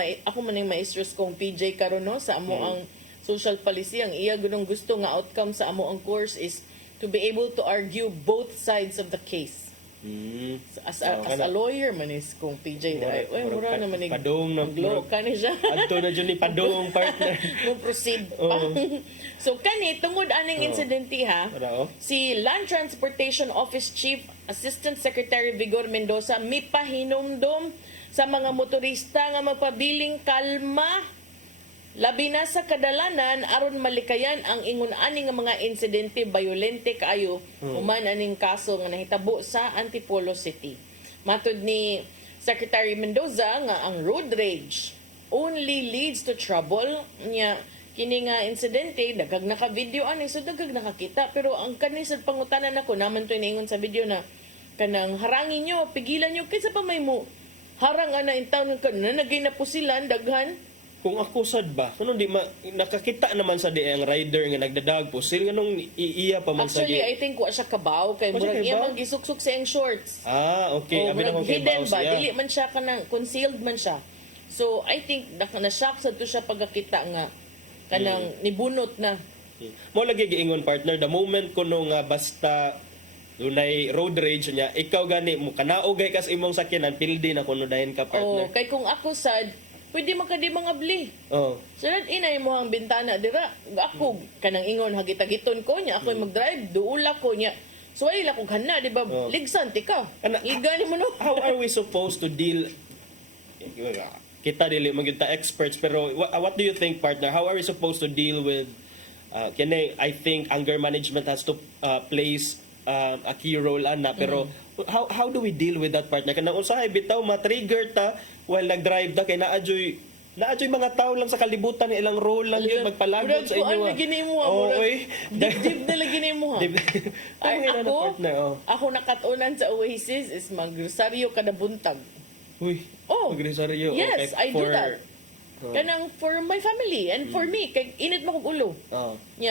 man yung maestros kong PJ karon no sa amo ang social policy ang iya gunong gusto nga outcome sa amo ang course is to be able to argue both sides of the case. As a lawyer man is kung PJ na mura naman padong glow kani siya adto na jud ni padong partner mo proceed pa. So kani tungod aning insidente ha si Land Transportation Office Chief Assistant Secretary Vigor Mendoza mipahinumdom sa mga motorista nga magpabiling kalma labi na sa kadalanan aron malikayan ang ingon ani nga mga insidente bayolente kaayo human aning kaso nga nahitabo sa Antipolo City. Matud ni Secretary Mendoza nga ang road rage only leads to trouble nya kini nga insidente dagag naka-video ani so dagag nakakita pero ang kanisad pangutanan nako naman to ingon sa video na kanang harangin nyo pigilan nyo kaysa pa may mo harang ana in town nga nanagay na po sila daghan. Kung ako sad ba, ano di nakakita naman sa di ang rider nga nagdadag po, sil nga nung iya pa man sa actually, I think wa siya kabaw kay murag iya man gisuksok sa iyang shorts. Okay. Abi na kung hidden ba, dili man siya kanang concealed man siya. So I think na-shock sa to siya pagkakita nga kanang nibunot na. Mo lagi giingon partner, the moment kuno nga basta dunay road rage niya, ikaw gani mo kanaogay kas imong sakyanan, pildi na kuno dahin ka partner. Oh, kay kung ako sad, pwede man ka di mga bli. Oh. Sunod inay mo ang bintana dira. Ako kanang ingon hagitagiton ko niya, ako mag-drive, duula ko niya. So ay la kog hana, di ba? Ligsan ti ka. Igani mo no. How are we supposed to deal, kita dili magita experts, pero what do you think partner? How are we supposed to deal with I think anger management has to plays a key role ana, pero how do we deal with that partner? Kanang usahay bitaw ma-trigger ta while nag-drive ta kay naadyoy mga tao lang sa kalibutan ni ilang role lang yun magpalagot sa inyo. Ano gini mo dibdib na lagi ni mo ha. Ako nakatunan sa Oasis is magrosaryo kada buntag. Uy. Magrosaryo. Yes, I do that. Kanang for my family and for me kay init mo kog ulo.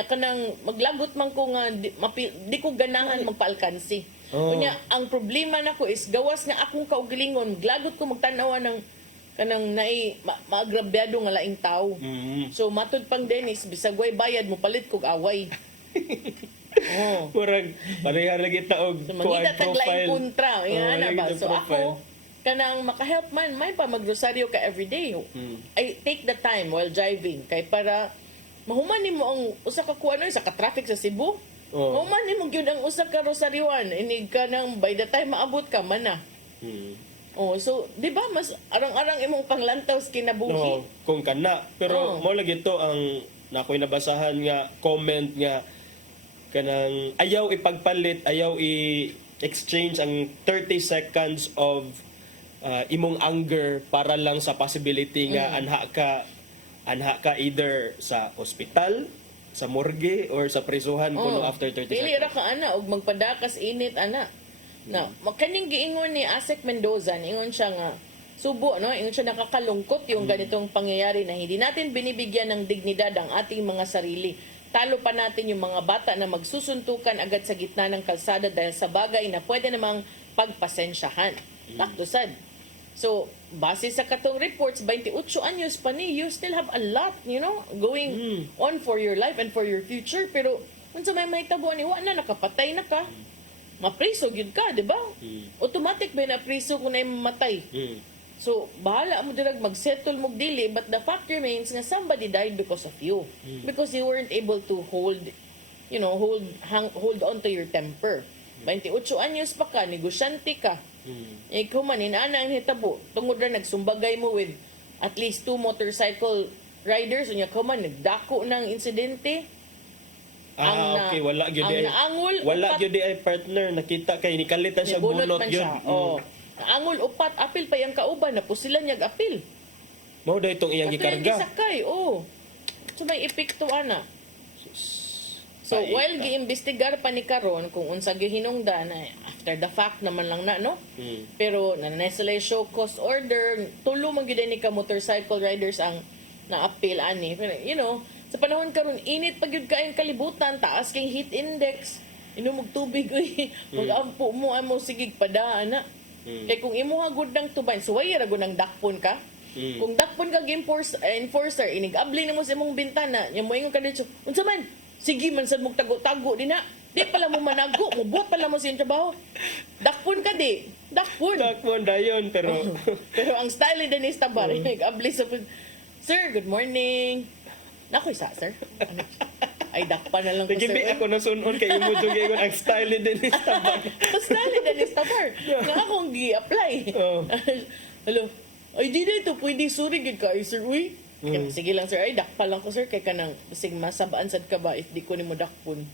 Kanang maglagot man ko nga di ko ganahan magpaalkansi. Unya ang problema nako is gawas nga akong kaugalingon, maglagot ko magtan-aw ng kanang maagrabyado nga laing tao. So matud pang Dennis bisag way bayad mo palit kog away. Murag pareha lagi taog mangita tag laing kontra. Yan na ba? So ako kanang maka-help man, may pa magrosaryo ka everyday. I take the time while driving kay para mahuman nimo ang usa ka kuano sa ka-traffic sa Cebu. Mahuman nimo gyud ang usa ka rosaryoan inig ka nang by the time maabot ka man na. So di ba mas arang-arang imong panglantaw sa kinabuhi. Kung kana, pero mo lagi to ang nakoy nabasahan nga comment nga kanang ayaw ipagpalit, ayaw i-exchange ang 30 seconds of imong anger para lang sa possibility nga anha ka either sa ospital, sa morgue or sa prisuhan kuno after 30 Pili seconds. ra ka ana og magpadakas init ana. Na makaning giingon ni Asek Mendoza, ingon siya nga subo no, ingon siya nakakalungkot yung ganitong pangyayari na hindi natin binibigyan ng dignidad ang ating mga sarili. Talo pa natin yung mga bata na magsusuntukan agad sa gitna ng kalsada dahil sa bagay na pwede namang pagpasensyahan. Takdosad. So, base sa katong reports, 28 anyos pa ni, you still have a lot, going on for your life and for your future. Pero, kung sa may tabo ni, na nakapatay na ka, mapriso yun ka, di ba? Automatic ba na priso kung na mamatay? So, bahala mo dirag mag-settle mo dili, but the fact remains nga somebody died because of you. Because you weren't able to hold on to your temper. 28 anyos pa ka, negosyante ka. Ikaw man, inaana ang hitabo. Tungod na nagsumbagay mo with at least 2 motorcycle riders. Unya ka man, nagdako ng insidente. Okay, wala gyud ay. Wala gyud ay partner, nakita kay nikalitan siya bunot gyud. Angol upat, apil pa yang kauban na pusila niya apil. Mao day itong iyang gikarga. Sakay, So may epekto ana. So while giimbestigar pa ni karon kung unsa gihinungdan after the fact naman lang na no. Pero na-nestle show cause order, tulo man gyud ni ka motorcycle riders ang na-appeal ani. Pero sa panahon karon init pa gyud kaayong kalibutan, taas kay heat index. Inumog tubig mag-ampo mo amo sigig pada ana. Kay kung imuha gud nang tuban, suway ra gud nang dakpon ka. Kung dakpon ka enforcer, inigabli na mo sa imong bintana, nya moingon ka dito. Unsa man? Sige man sad mo tago-tago di na. Di pala mo manago, mubuot pala mo sa trabaho. Dakpon ka di. Dakpon dayon pero pero ang style ni Dennis Tabar, nag-abli sa Sir, good morning. Nakoy sir. Ay, dakpa na lang ko, sir. Nagibi ako na sunon kay mo jud ang style ni Dennis Tabar. Style ni Dennis Tabar. Nga akong gi-apply. Hello. Ay, di na ito pwede surigid ka, sir. Uy. Sige lang, sir. Ay, dakpa lang ko, sir. Kay kanang bisig masabaan sad ka ba if di ko nimo dakpon.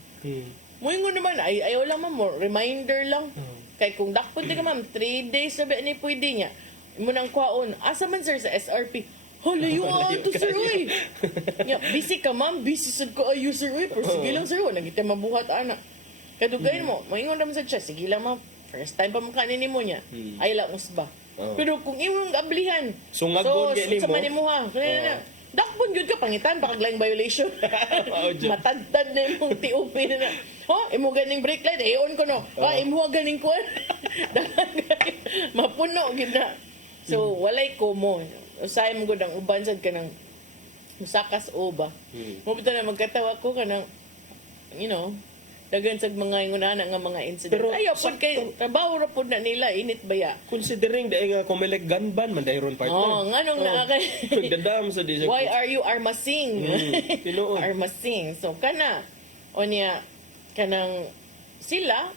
Moingon naman, ayaw lang mo. Reminder lang. Kay kung dakpon di ka, ma'am, 3 days na ba ni pwede niya. Imo nang kwaon. Asa man, sir, sa SRP. Halayo to, sir, uy. Busy ka, ma'am. Busy sad ko ayo, sir, uy. Pero sige lang, sir, nagita mabuhat, anak. Kadugayin mo, moingon naman sad siya. Sige lang, ma'am. First time pa makanin mo niya. Ay lang, usba. Pero kung imong ablihan, sungagod gani mo. Sa manimuha. Dakpon gyud ka pangitan pakaglaing violation. Matadtad na imong TOP na. Imo ganing brake light, on ko no. Imo ganing kuan. Mapuno gyud na. So walay komo. Usay mo gud ang uban sad kanang musakas o ba. Mabita na magkatawa ko kanang, you know, dagan sa mga ingunahan nga mga incident. Pero Ayaw po kay trabaho ra po na nila, init ba ya? Considering dahil nga Comelec gun ban man dahil ron partner. Nga nung Nagdadam sa di. Why are you armasing? Tinuod. Armasing. So kana o niya kanang sila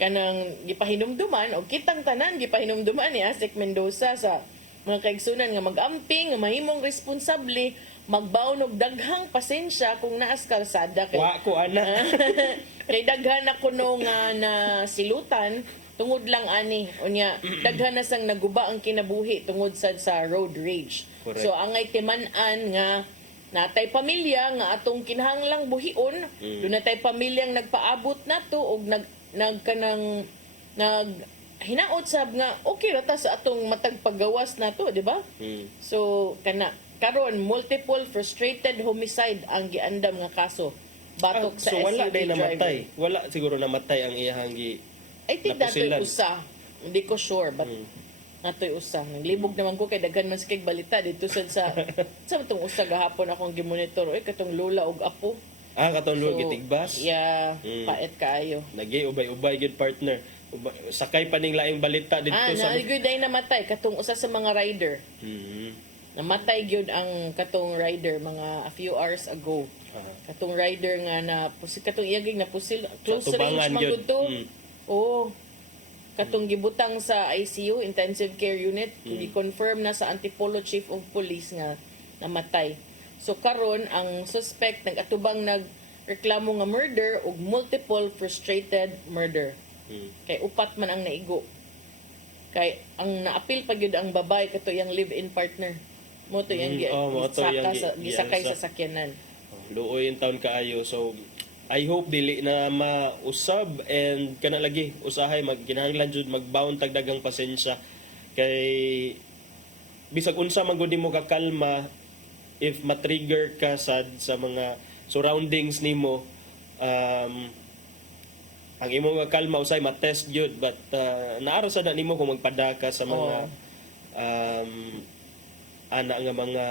kanang gipahinumduman o kitang tanan gipahinumduman ni Asik Mendoza sa mga kaigsunan nga mag-amping nga mahimong responsable magbaon og daghang pasensya kung naas kalsada kay Wa ko ana. kay daghan ako no nga na silutan tungod lang ani unya daghan na sang naguba ang kinabuhi tungod sa road rage. Correct. So angay timan-an nga natay pamilya nga atong kinahanglang buhion, doon natay pamilyang nagpaabot nato og nagkanang hinaot sab nga okay ra ta sa atong matag paggawas nato, di ba? So kana karon multiple frustrated homicide ang giandam nga kaso batok sa So wala SUV day driver. namatay. Wala siguro namatay ang iyahang I think datoy napusilan. usa. Hindi ko sure but natoy usa. Naglibog naman ko kay daghan man sa kay balita dito sa tong usa gahapon akong gimonitor oy katong lula og apo. Katong lula gitigbas. Yeah, paet kaayo. Nagi ubay-ubay gid partner. Sakay pa ning laing balita dito sa naligod ay namatay katong usa sa mga rider. Namatay gyud ang katong rider mga a few hours ago. Katong rider nga na katong iyagig na pusil close range magud to. Oo. Katong gibutang sa ICU intensive care unit, gi-confirm na sa Antipolo Chief of Police nga namatay. So karon ang suspect nag-atubang nagreklamo nga murder ug multiple frustrated murder. Kay upat man ang naigo. Kay ang naapil pa gyud ang babay kato yang live-in partner. Mo to yang gisakay sa sakyanan. Luoy yung taon kaayo. So I hope dili na mausab and kana lagi usahay magkinahanglan jud magbound tagdagang pasensya kay bisag unsa man gud nimo kakalma if matrigger ka sa mga surroundings nimo ang imong kalma usay matest gyud but naara sa na nimo kung magpadaka sa mga ana nga mga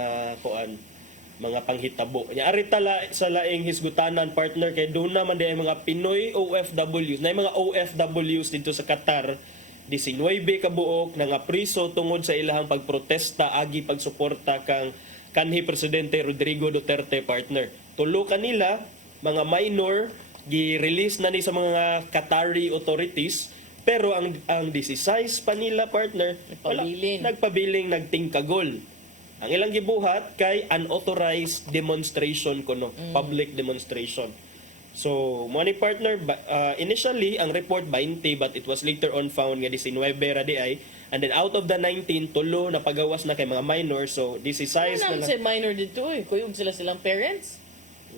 mga panghitabo. Ari tala sa laing hisgutanan partner kay doon naman di mga Pinoy OFWs. Na mga OFWs dito sa Qatar 19 kabuok na nga priso tungod sa ilahang pagprotesta agi pagsuporta kang kanhi presidente Rodrigo Duterte partner. Tulo kanila mga minor gi-release na ni sa mga Qatari authorities pero ang 16 pa nila partner nagpabiling nagtingkagol. Ang ilang gibuhat kay unauthorized demonstration kuno, public demonstration. So, mo ni partner initially ang report 20 but it was later on found nga 19 ra di ay and then out of the 19 tulo na pagawas na kay mga minor so this is size na lang. Minor dito kuyog silang parents.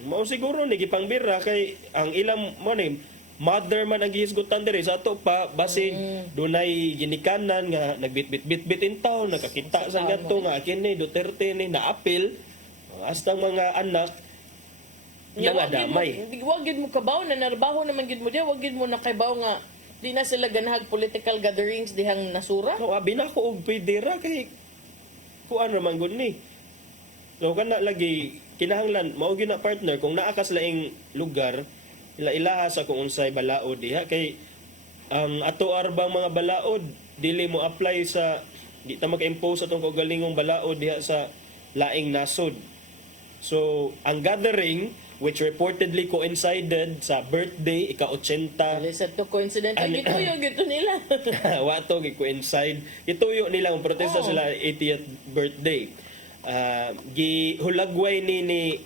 Mao siguro ni gipangbira kay ang ilang mo ni mother man ang gihisgutan diri sa ato pa basin dunay ginikanan nga nagbitbit in town nakakita sa ganto nga kini Duterte ni naapil hastang mga anak nagadamay. Wag gid mo kabaw na narbaho naman gid mo dia wag gid mo nakaybaw nga di na sila ganahag political gatherings dihang nasura. So abi na ko og pwede ra kay kuan ra man gud ni. So kana lagi kinahanglan mao gyud na partner kung naa ka sa laing lugar ilaha sa kung unsay balaod diha kay ang ato arbang mga balaod dili mo apply sa di ta maka-impose atong kaugalingong balaod diha sa laing nasod. So ang gathering which reportedly coincided sa birthday ika-80 sa to coincident gituyo gito nila. Wato gi-coincide ituyo nila ang protesta sila 80th birthday. Gihulagway ni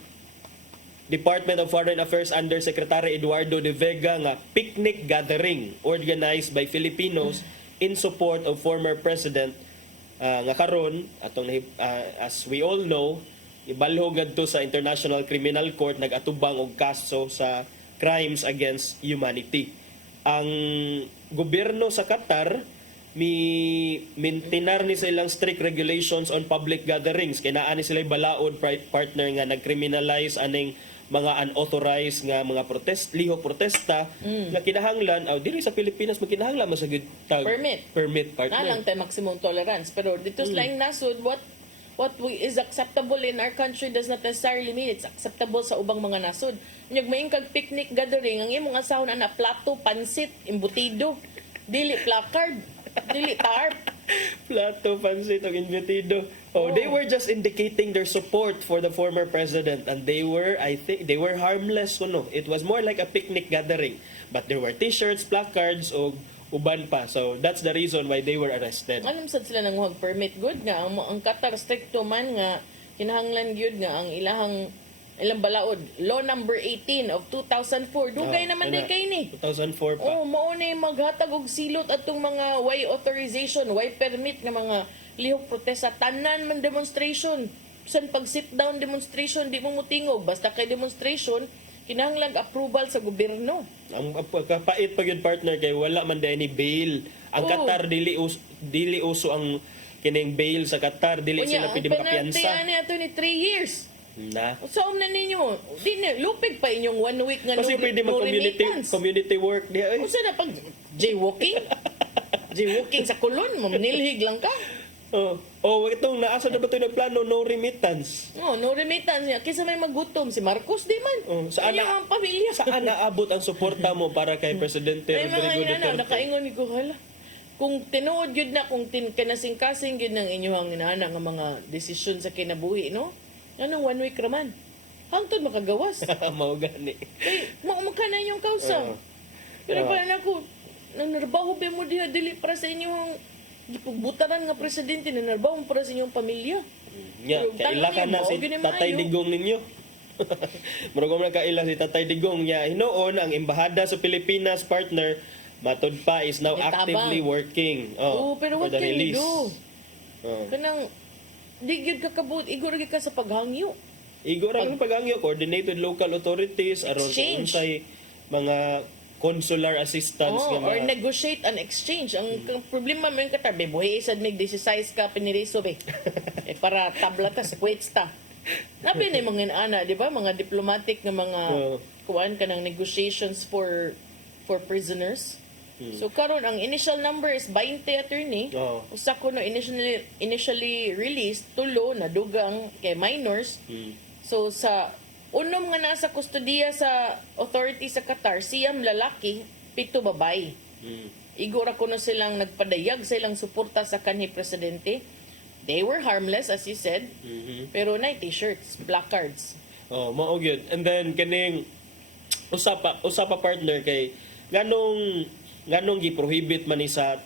Department of Foreign Affairs Under Secretary Eduardo De Vega nga picnic gathering organized by Filipinos in support of former President nga karon atong as we all know ibalhog adto sa International Criminal Court nag-atubang og kaso sa crimes against humanity. Ang gobyerno sa Qatar mintinar ni silang strict regulations on public gatherings kay naa ni sila balaod partner nga nag-criminalize aning mga unauthorized nga mga lihok protesta nga kinahanglan diri sa Pilipinas makinahanglan masagid tag permit partner na lang tay maximum tolerance pero dito sa laing nasod what is acceptable in our country does not necessarily mean it's acceptable sa ubang mga nasod. Nyag maing kag picnic gathering, ang imong asahon ana plato, pansit, imbutido, dili placard, dili tarp. Plato, pansit, ang invitido. Oh, they were just indicating their support for the former president, and I think they were harmless. No, it was more like a picnic gathering, but there were T-shirts, placards, o uban pa. So that's the reason why they were arrested. Anong sad sila nang huwag permit good nga ang Qatar stricto man nga kinahanglan gyud nga ang ilang balaod law number 18 of 2004 dugay naman day kay ni 2004 pa. oh mao na maghatag og silot atong mga way authorization way permit nga mga lihok protesta tanan man demonstration san pag sit down demonstration di mo mutingog basta kay demonstration kinahanglan approval sa gobyerno. Ang kapait pag yun partner kay wala man day ni bail. Ang Qatar dili uso ang kining bail sa Qatar dili sila pwede makapiyansa. Ang penalty ato ni 3 years. Na. Saan na ninyo? Di na, lupig pa inyong 1 week nga kasi pwede mag-community work. Kung saan na pag jaywalking? Jaywalking sa kulon, mamnilhig lang ka. Itong naasa na ba ito ng plano? No remittance. No remittance. Kisa may magutom. Si Marcos di man. Saan ang pamilya. Saan naabot ang suporta mo para kay Presidente Rodrigo Duterte? Ay mga nakaingon ni Kuhala. Kung tinuod yun na, kung kanasing-kasing yun ng inyong inana nga mga desisyon sa kinabuhi, no? Anong 1 week raman? Hangtod makagawas. Mao gani. Kay, makana yung kausa. Pero pa na ako, nanarbaho ba mo diha dili para sa inyong gipugbutaran nga presidente, nanarbaho para sa inyong pamilya. Kaila ka na si Tatay Digong ninyo. Murag na kaila si Tatay Digong niya. Hinoon ang embahada sa Pilipinas partner matud pa is now actively working pero for what the can release. you do? Kanang di gyud ka kabut, igor gyud ka sa paghangyo. Igor ang paghangyo, coordinated local authorities aron sa unsay mga consular assistance or negotiate an exchange. Ang problema mo yung Qatar, buhay isad mig 16 ka piniriso be. Para tablatas puwetsta. Nabi ni mga ana, di ba? Mga diplomatic nga mga kuan ka ng negotiations for prisoners. So karon ang initial number is 20 attorney. Usa ko no initially released tulo na dugang kay minors. So sa unom nga nasa kustodiya sa authority sa Qatar, siyam lalaki, 7 babae. Igura ko no silang nagpadayag sa ilang suporta sa kanhi presidente. They were harmless as you said. Pero na t-shirts, placards. Mao gyud. And then kaning usapa partner kay ganong gi-prohibit man ni sa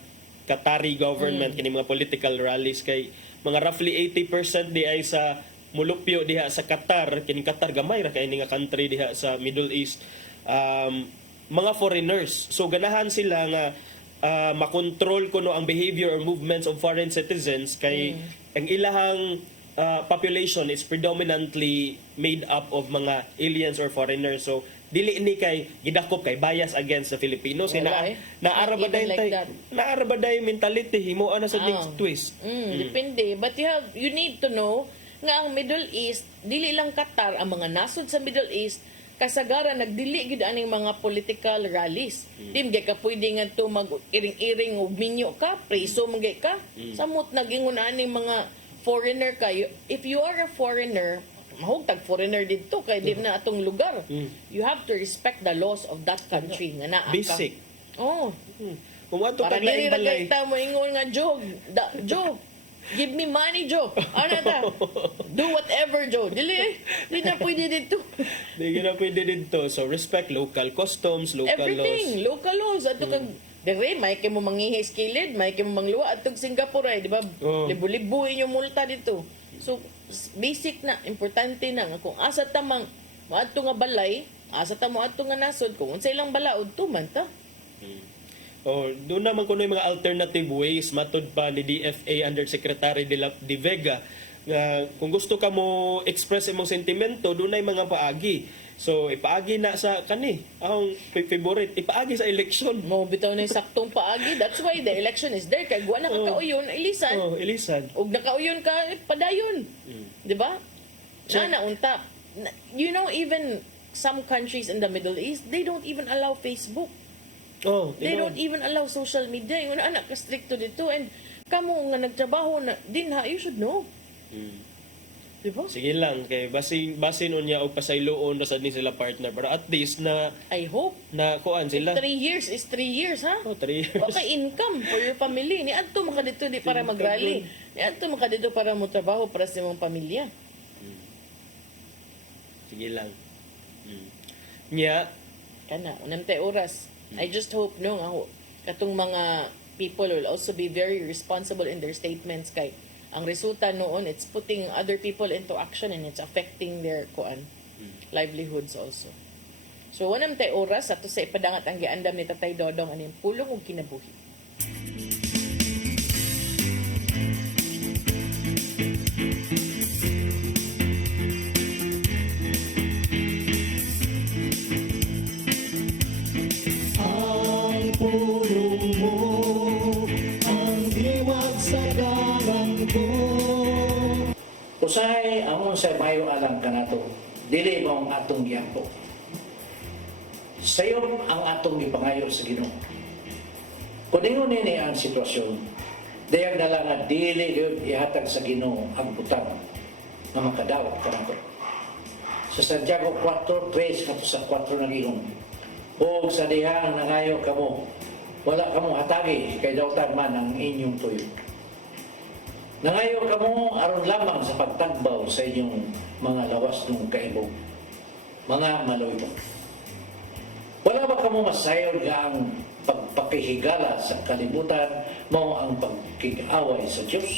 Qatari government kini mga political rallies kay mga roughly 80% di ay sa mulupyo diha sa Qatar. Kini Qatar gamay ra kay nga country diha sa Middle East. Mga foreigners. So ganahan sila nga makontrol kuno ang behavior or movements of foreign citizens kay ang ilahang population is predominantly made up of mga aliens or foreigners. So dili ni kay gidakop kay bias against the Filipinos kay naarabaday mentality himo ana sa next twist. Depende, but you need to know nga ang Middle East dili lang Qatar, ang mga nasod sa Middle East kasagaran nagdili gid aning mga political rallies. Di gyud ka pwede nga to mag-iring-iring og minyo ka, preso man gyud ka. Samot nagingon aning mga foreigner kayo. If you are a foreigner, mahugtag foreigner dito kay di na atong lugar. You have to respect the laws of that country nga naa ka. Basic. Kung ato para dili ra kay ta mo ingon nga Joe, give me money, Joe. Ano ta? Do whatever, Joe. Dili na pwede dito. Di na pwede dito. So respect local customs, local everything, laws. Local laws. Ato kag dire may kay mo mangihis kilid, may kay mo mangluwa atog Singapore ay, di ba? Libo-libo inyong multa dito. So basic na, importante na nga kung asa ta maadto nga balay, asa ta mo adto nga nasod kung unsa ilang balaod tuman ta. Doon naman kuno yung mga alternative ways matud pa ni DFA Undersecretary de Vega nga kung gusto ka mo express imong sentimento doon ay mga paagi. So ipaagi na sa kani ang favorite ipaagi sa election mo bitaw na saktong paagi. That's why the election is there kay guwa na kakauyon ilisan. Ilisan og nakauyon ka padayon. Di ba? Na unta. You know, even some countries in the Middle East, they don't even allow Facebook. They don't even allow social media. Yung anak ka stricto dito and kamo nga nagtrabaho na din ha, you should know. Diba? Sige lang kay basin unya og pasayloon na sad ni sila partner para at least na I hope. na kuan sila. 3 years is 3 years, ha? Oh, 3 years. Okay, income for your family. Ni adto man ka dito di para mag-rally. Ni adto man ka dito para mo trabaho para sa imong pamilya. Sige lang. Nya, Kana, unante oras. I just hope no nga katong mga people will also be very responsible in their statements kay ang resulta noon it's putting other people into action and it's affecting their livelihoods also. So wanam tay oras ato sa ipadangat ang giandam ni Tatay Dodong aning pulong ug kinabuhi. Ang pulong mo, ang diwag sa dalan ko. Usahay among sa mayo alam kanato, dili mo ang atong giampo. Sayop ang atong gipangayo sa Ginoo. Kung ingon nini ang sitwasyon, dayag na lang nga dili gyud ihatag sa Ginoo ang butang nga makadawat kanato. Sa Santiago 4:3 kato sa 4 nagihon. O sa dihang nangayo kamo, wala kamo hatagi kay dawtan man ang inyong tuyo. Nangayo kamo aron lamang sa pagtagbaw sa inyong mga lawas ng kaibog, mga maloy. Wala ba kamo masayod nga ang pagpakihigala sa kalibutan mao ang pagkig-away sa Diyos?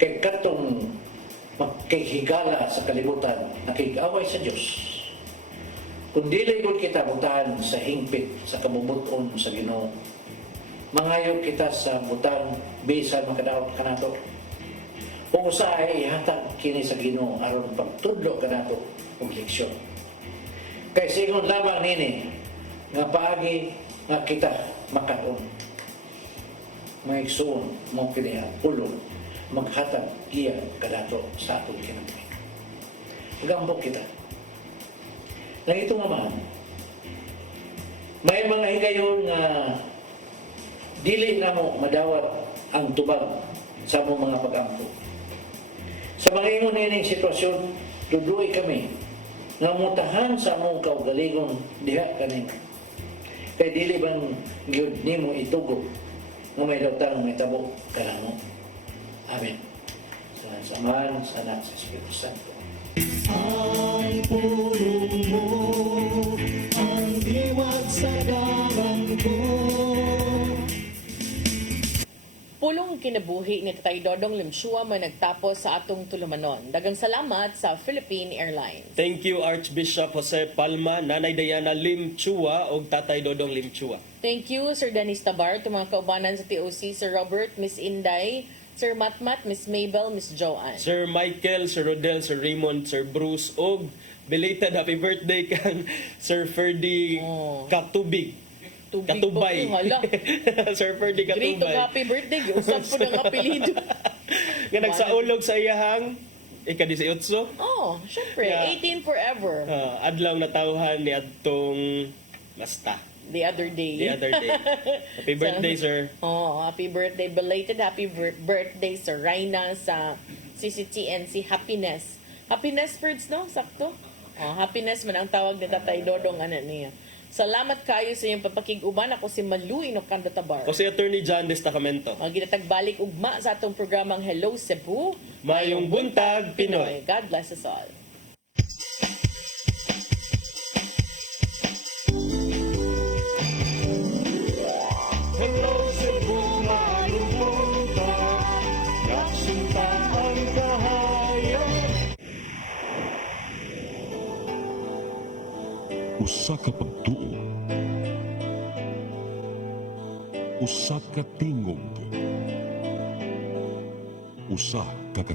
Kay katong magkihigala sa kalibutan, nakig-away sa Diyos. Kung dili gud kita butahan sa hingpit sa kabubuton sa Ginoo, mangayo kita sa butang bisan makadaot kanato. O usahay ihatag kini sa Ginoo aron pagtudlo kanato og leksyon. Kay sigon lamang nini nga paagi nga kita makaon. Maigsoon mo kini ang pulong maghatag iya kanato sa atong kinabuhi. Gambok kita. Na ito nga man, may mga higayon nga dili na mo madawat ang tubag sa among mga pag-ampo. Sa mga ingon nining sitwasyon, tuduy kami nga mutahan sa among kaugalingon diha kanina. Kay dili bang gyud nimo itugo nga may dawtang may tabo kanamo. Amen. Sa Samahan sa Anak sa Espiritu Santo. Ang pulong mo, ang diwag sa dalan ko. Pulong kinabuhi ni Tatay Dodong Limshua may nagtapos sa atong tulumanon. Dagang salamat sa Philippine Airlines. thank you Archbishop Jose Palma, Nanay Diana Lim Chua ug Tatay Dodong Lim Chua. Thank you, Sir Dennis Tabar, mga kaubanan sa TOC, Sir Robert, Miss Inday, Sir Matmat, Miss Mabel, Miss Joanne. Sir Michael, Sir Rodel, Sir Raymond, Sir Bruce ug belated happy birthday kang Sir Ferdy Katubig. Katubay. Sir Ferdy Katubay. Great happy birthday. Usap po ng apelido. Nga nagsaulog sa iyahang ika-18. Oh, syempre. Yeah. 18 forever. Adlaw na tawhan ni adtong basta. The other day. Happy birthday, sir. Oh, happy birthday. Belated happy birthday sa Raina sa CCTNC Happiness. Happiness words, no? Sakto? Oh, happiness man ang tawag ni Tatay Dodong ano niya. Salamat kayo sa iyong papakig-uban. Ako si Malu Inokando Tabar. O si Attorney John Destacamento. Ginatagbalik ugma sa atong programang Hello Cebu. Mayong buntag, Pinoy. God bless us all. Hello Cebu, mayong buntag, nagsunta ang kahayag. Usa ka pagtuo, usa ka tingog, usa ka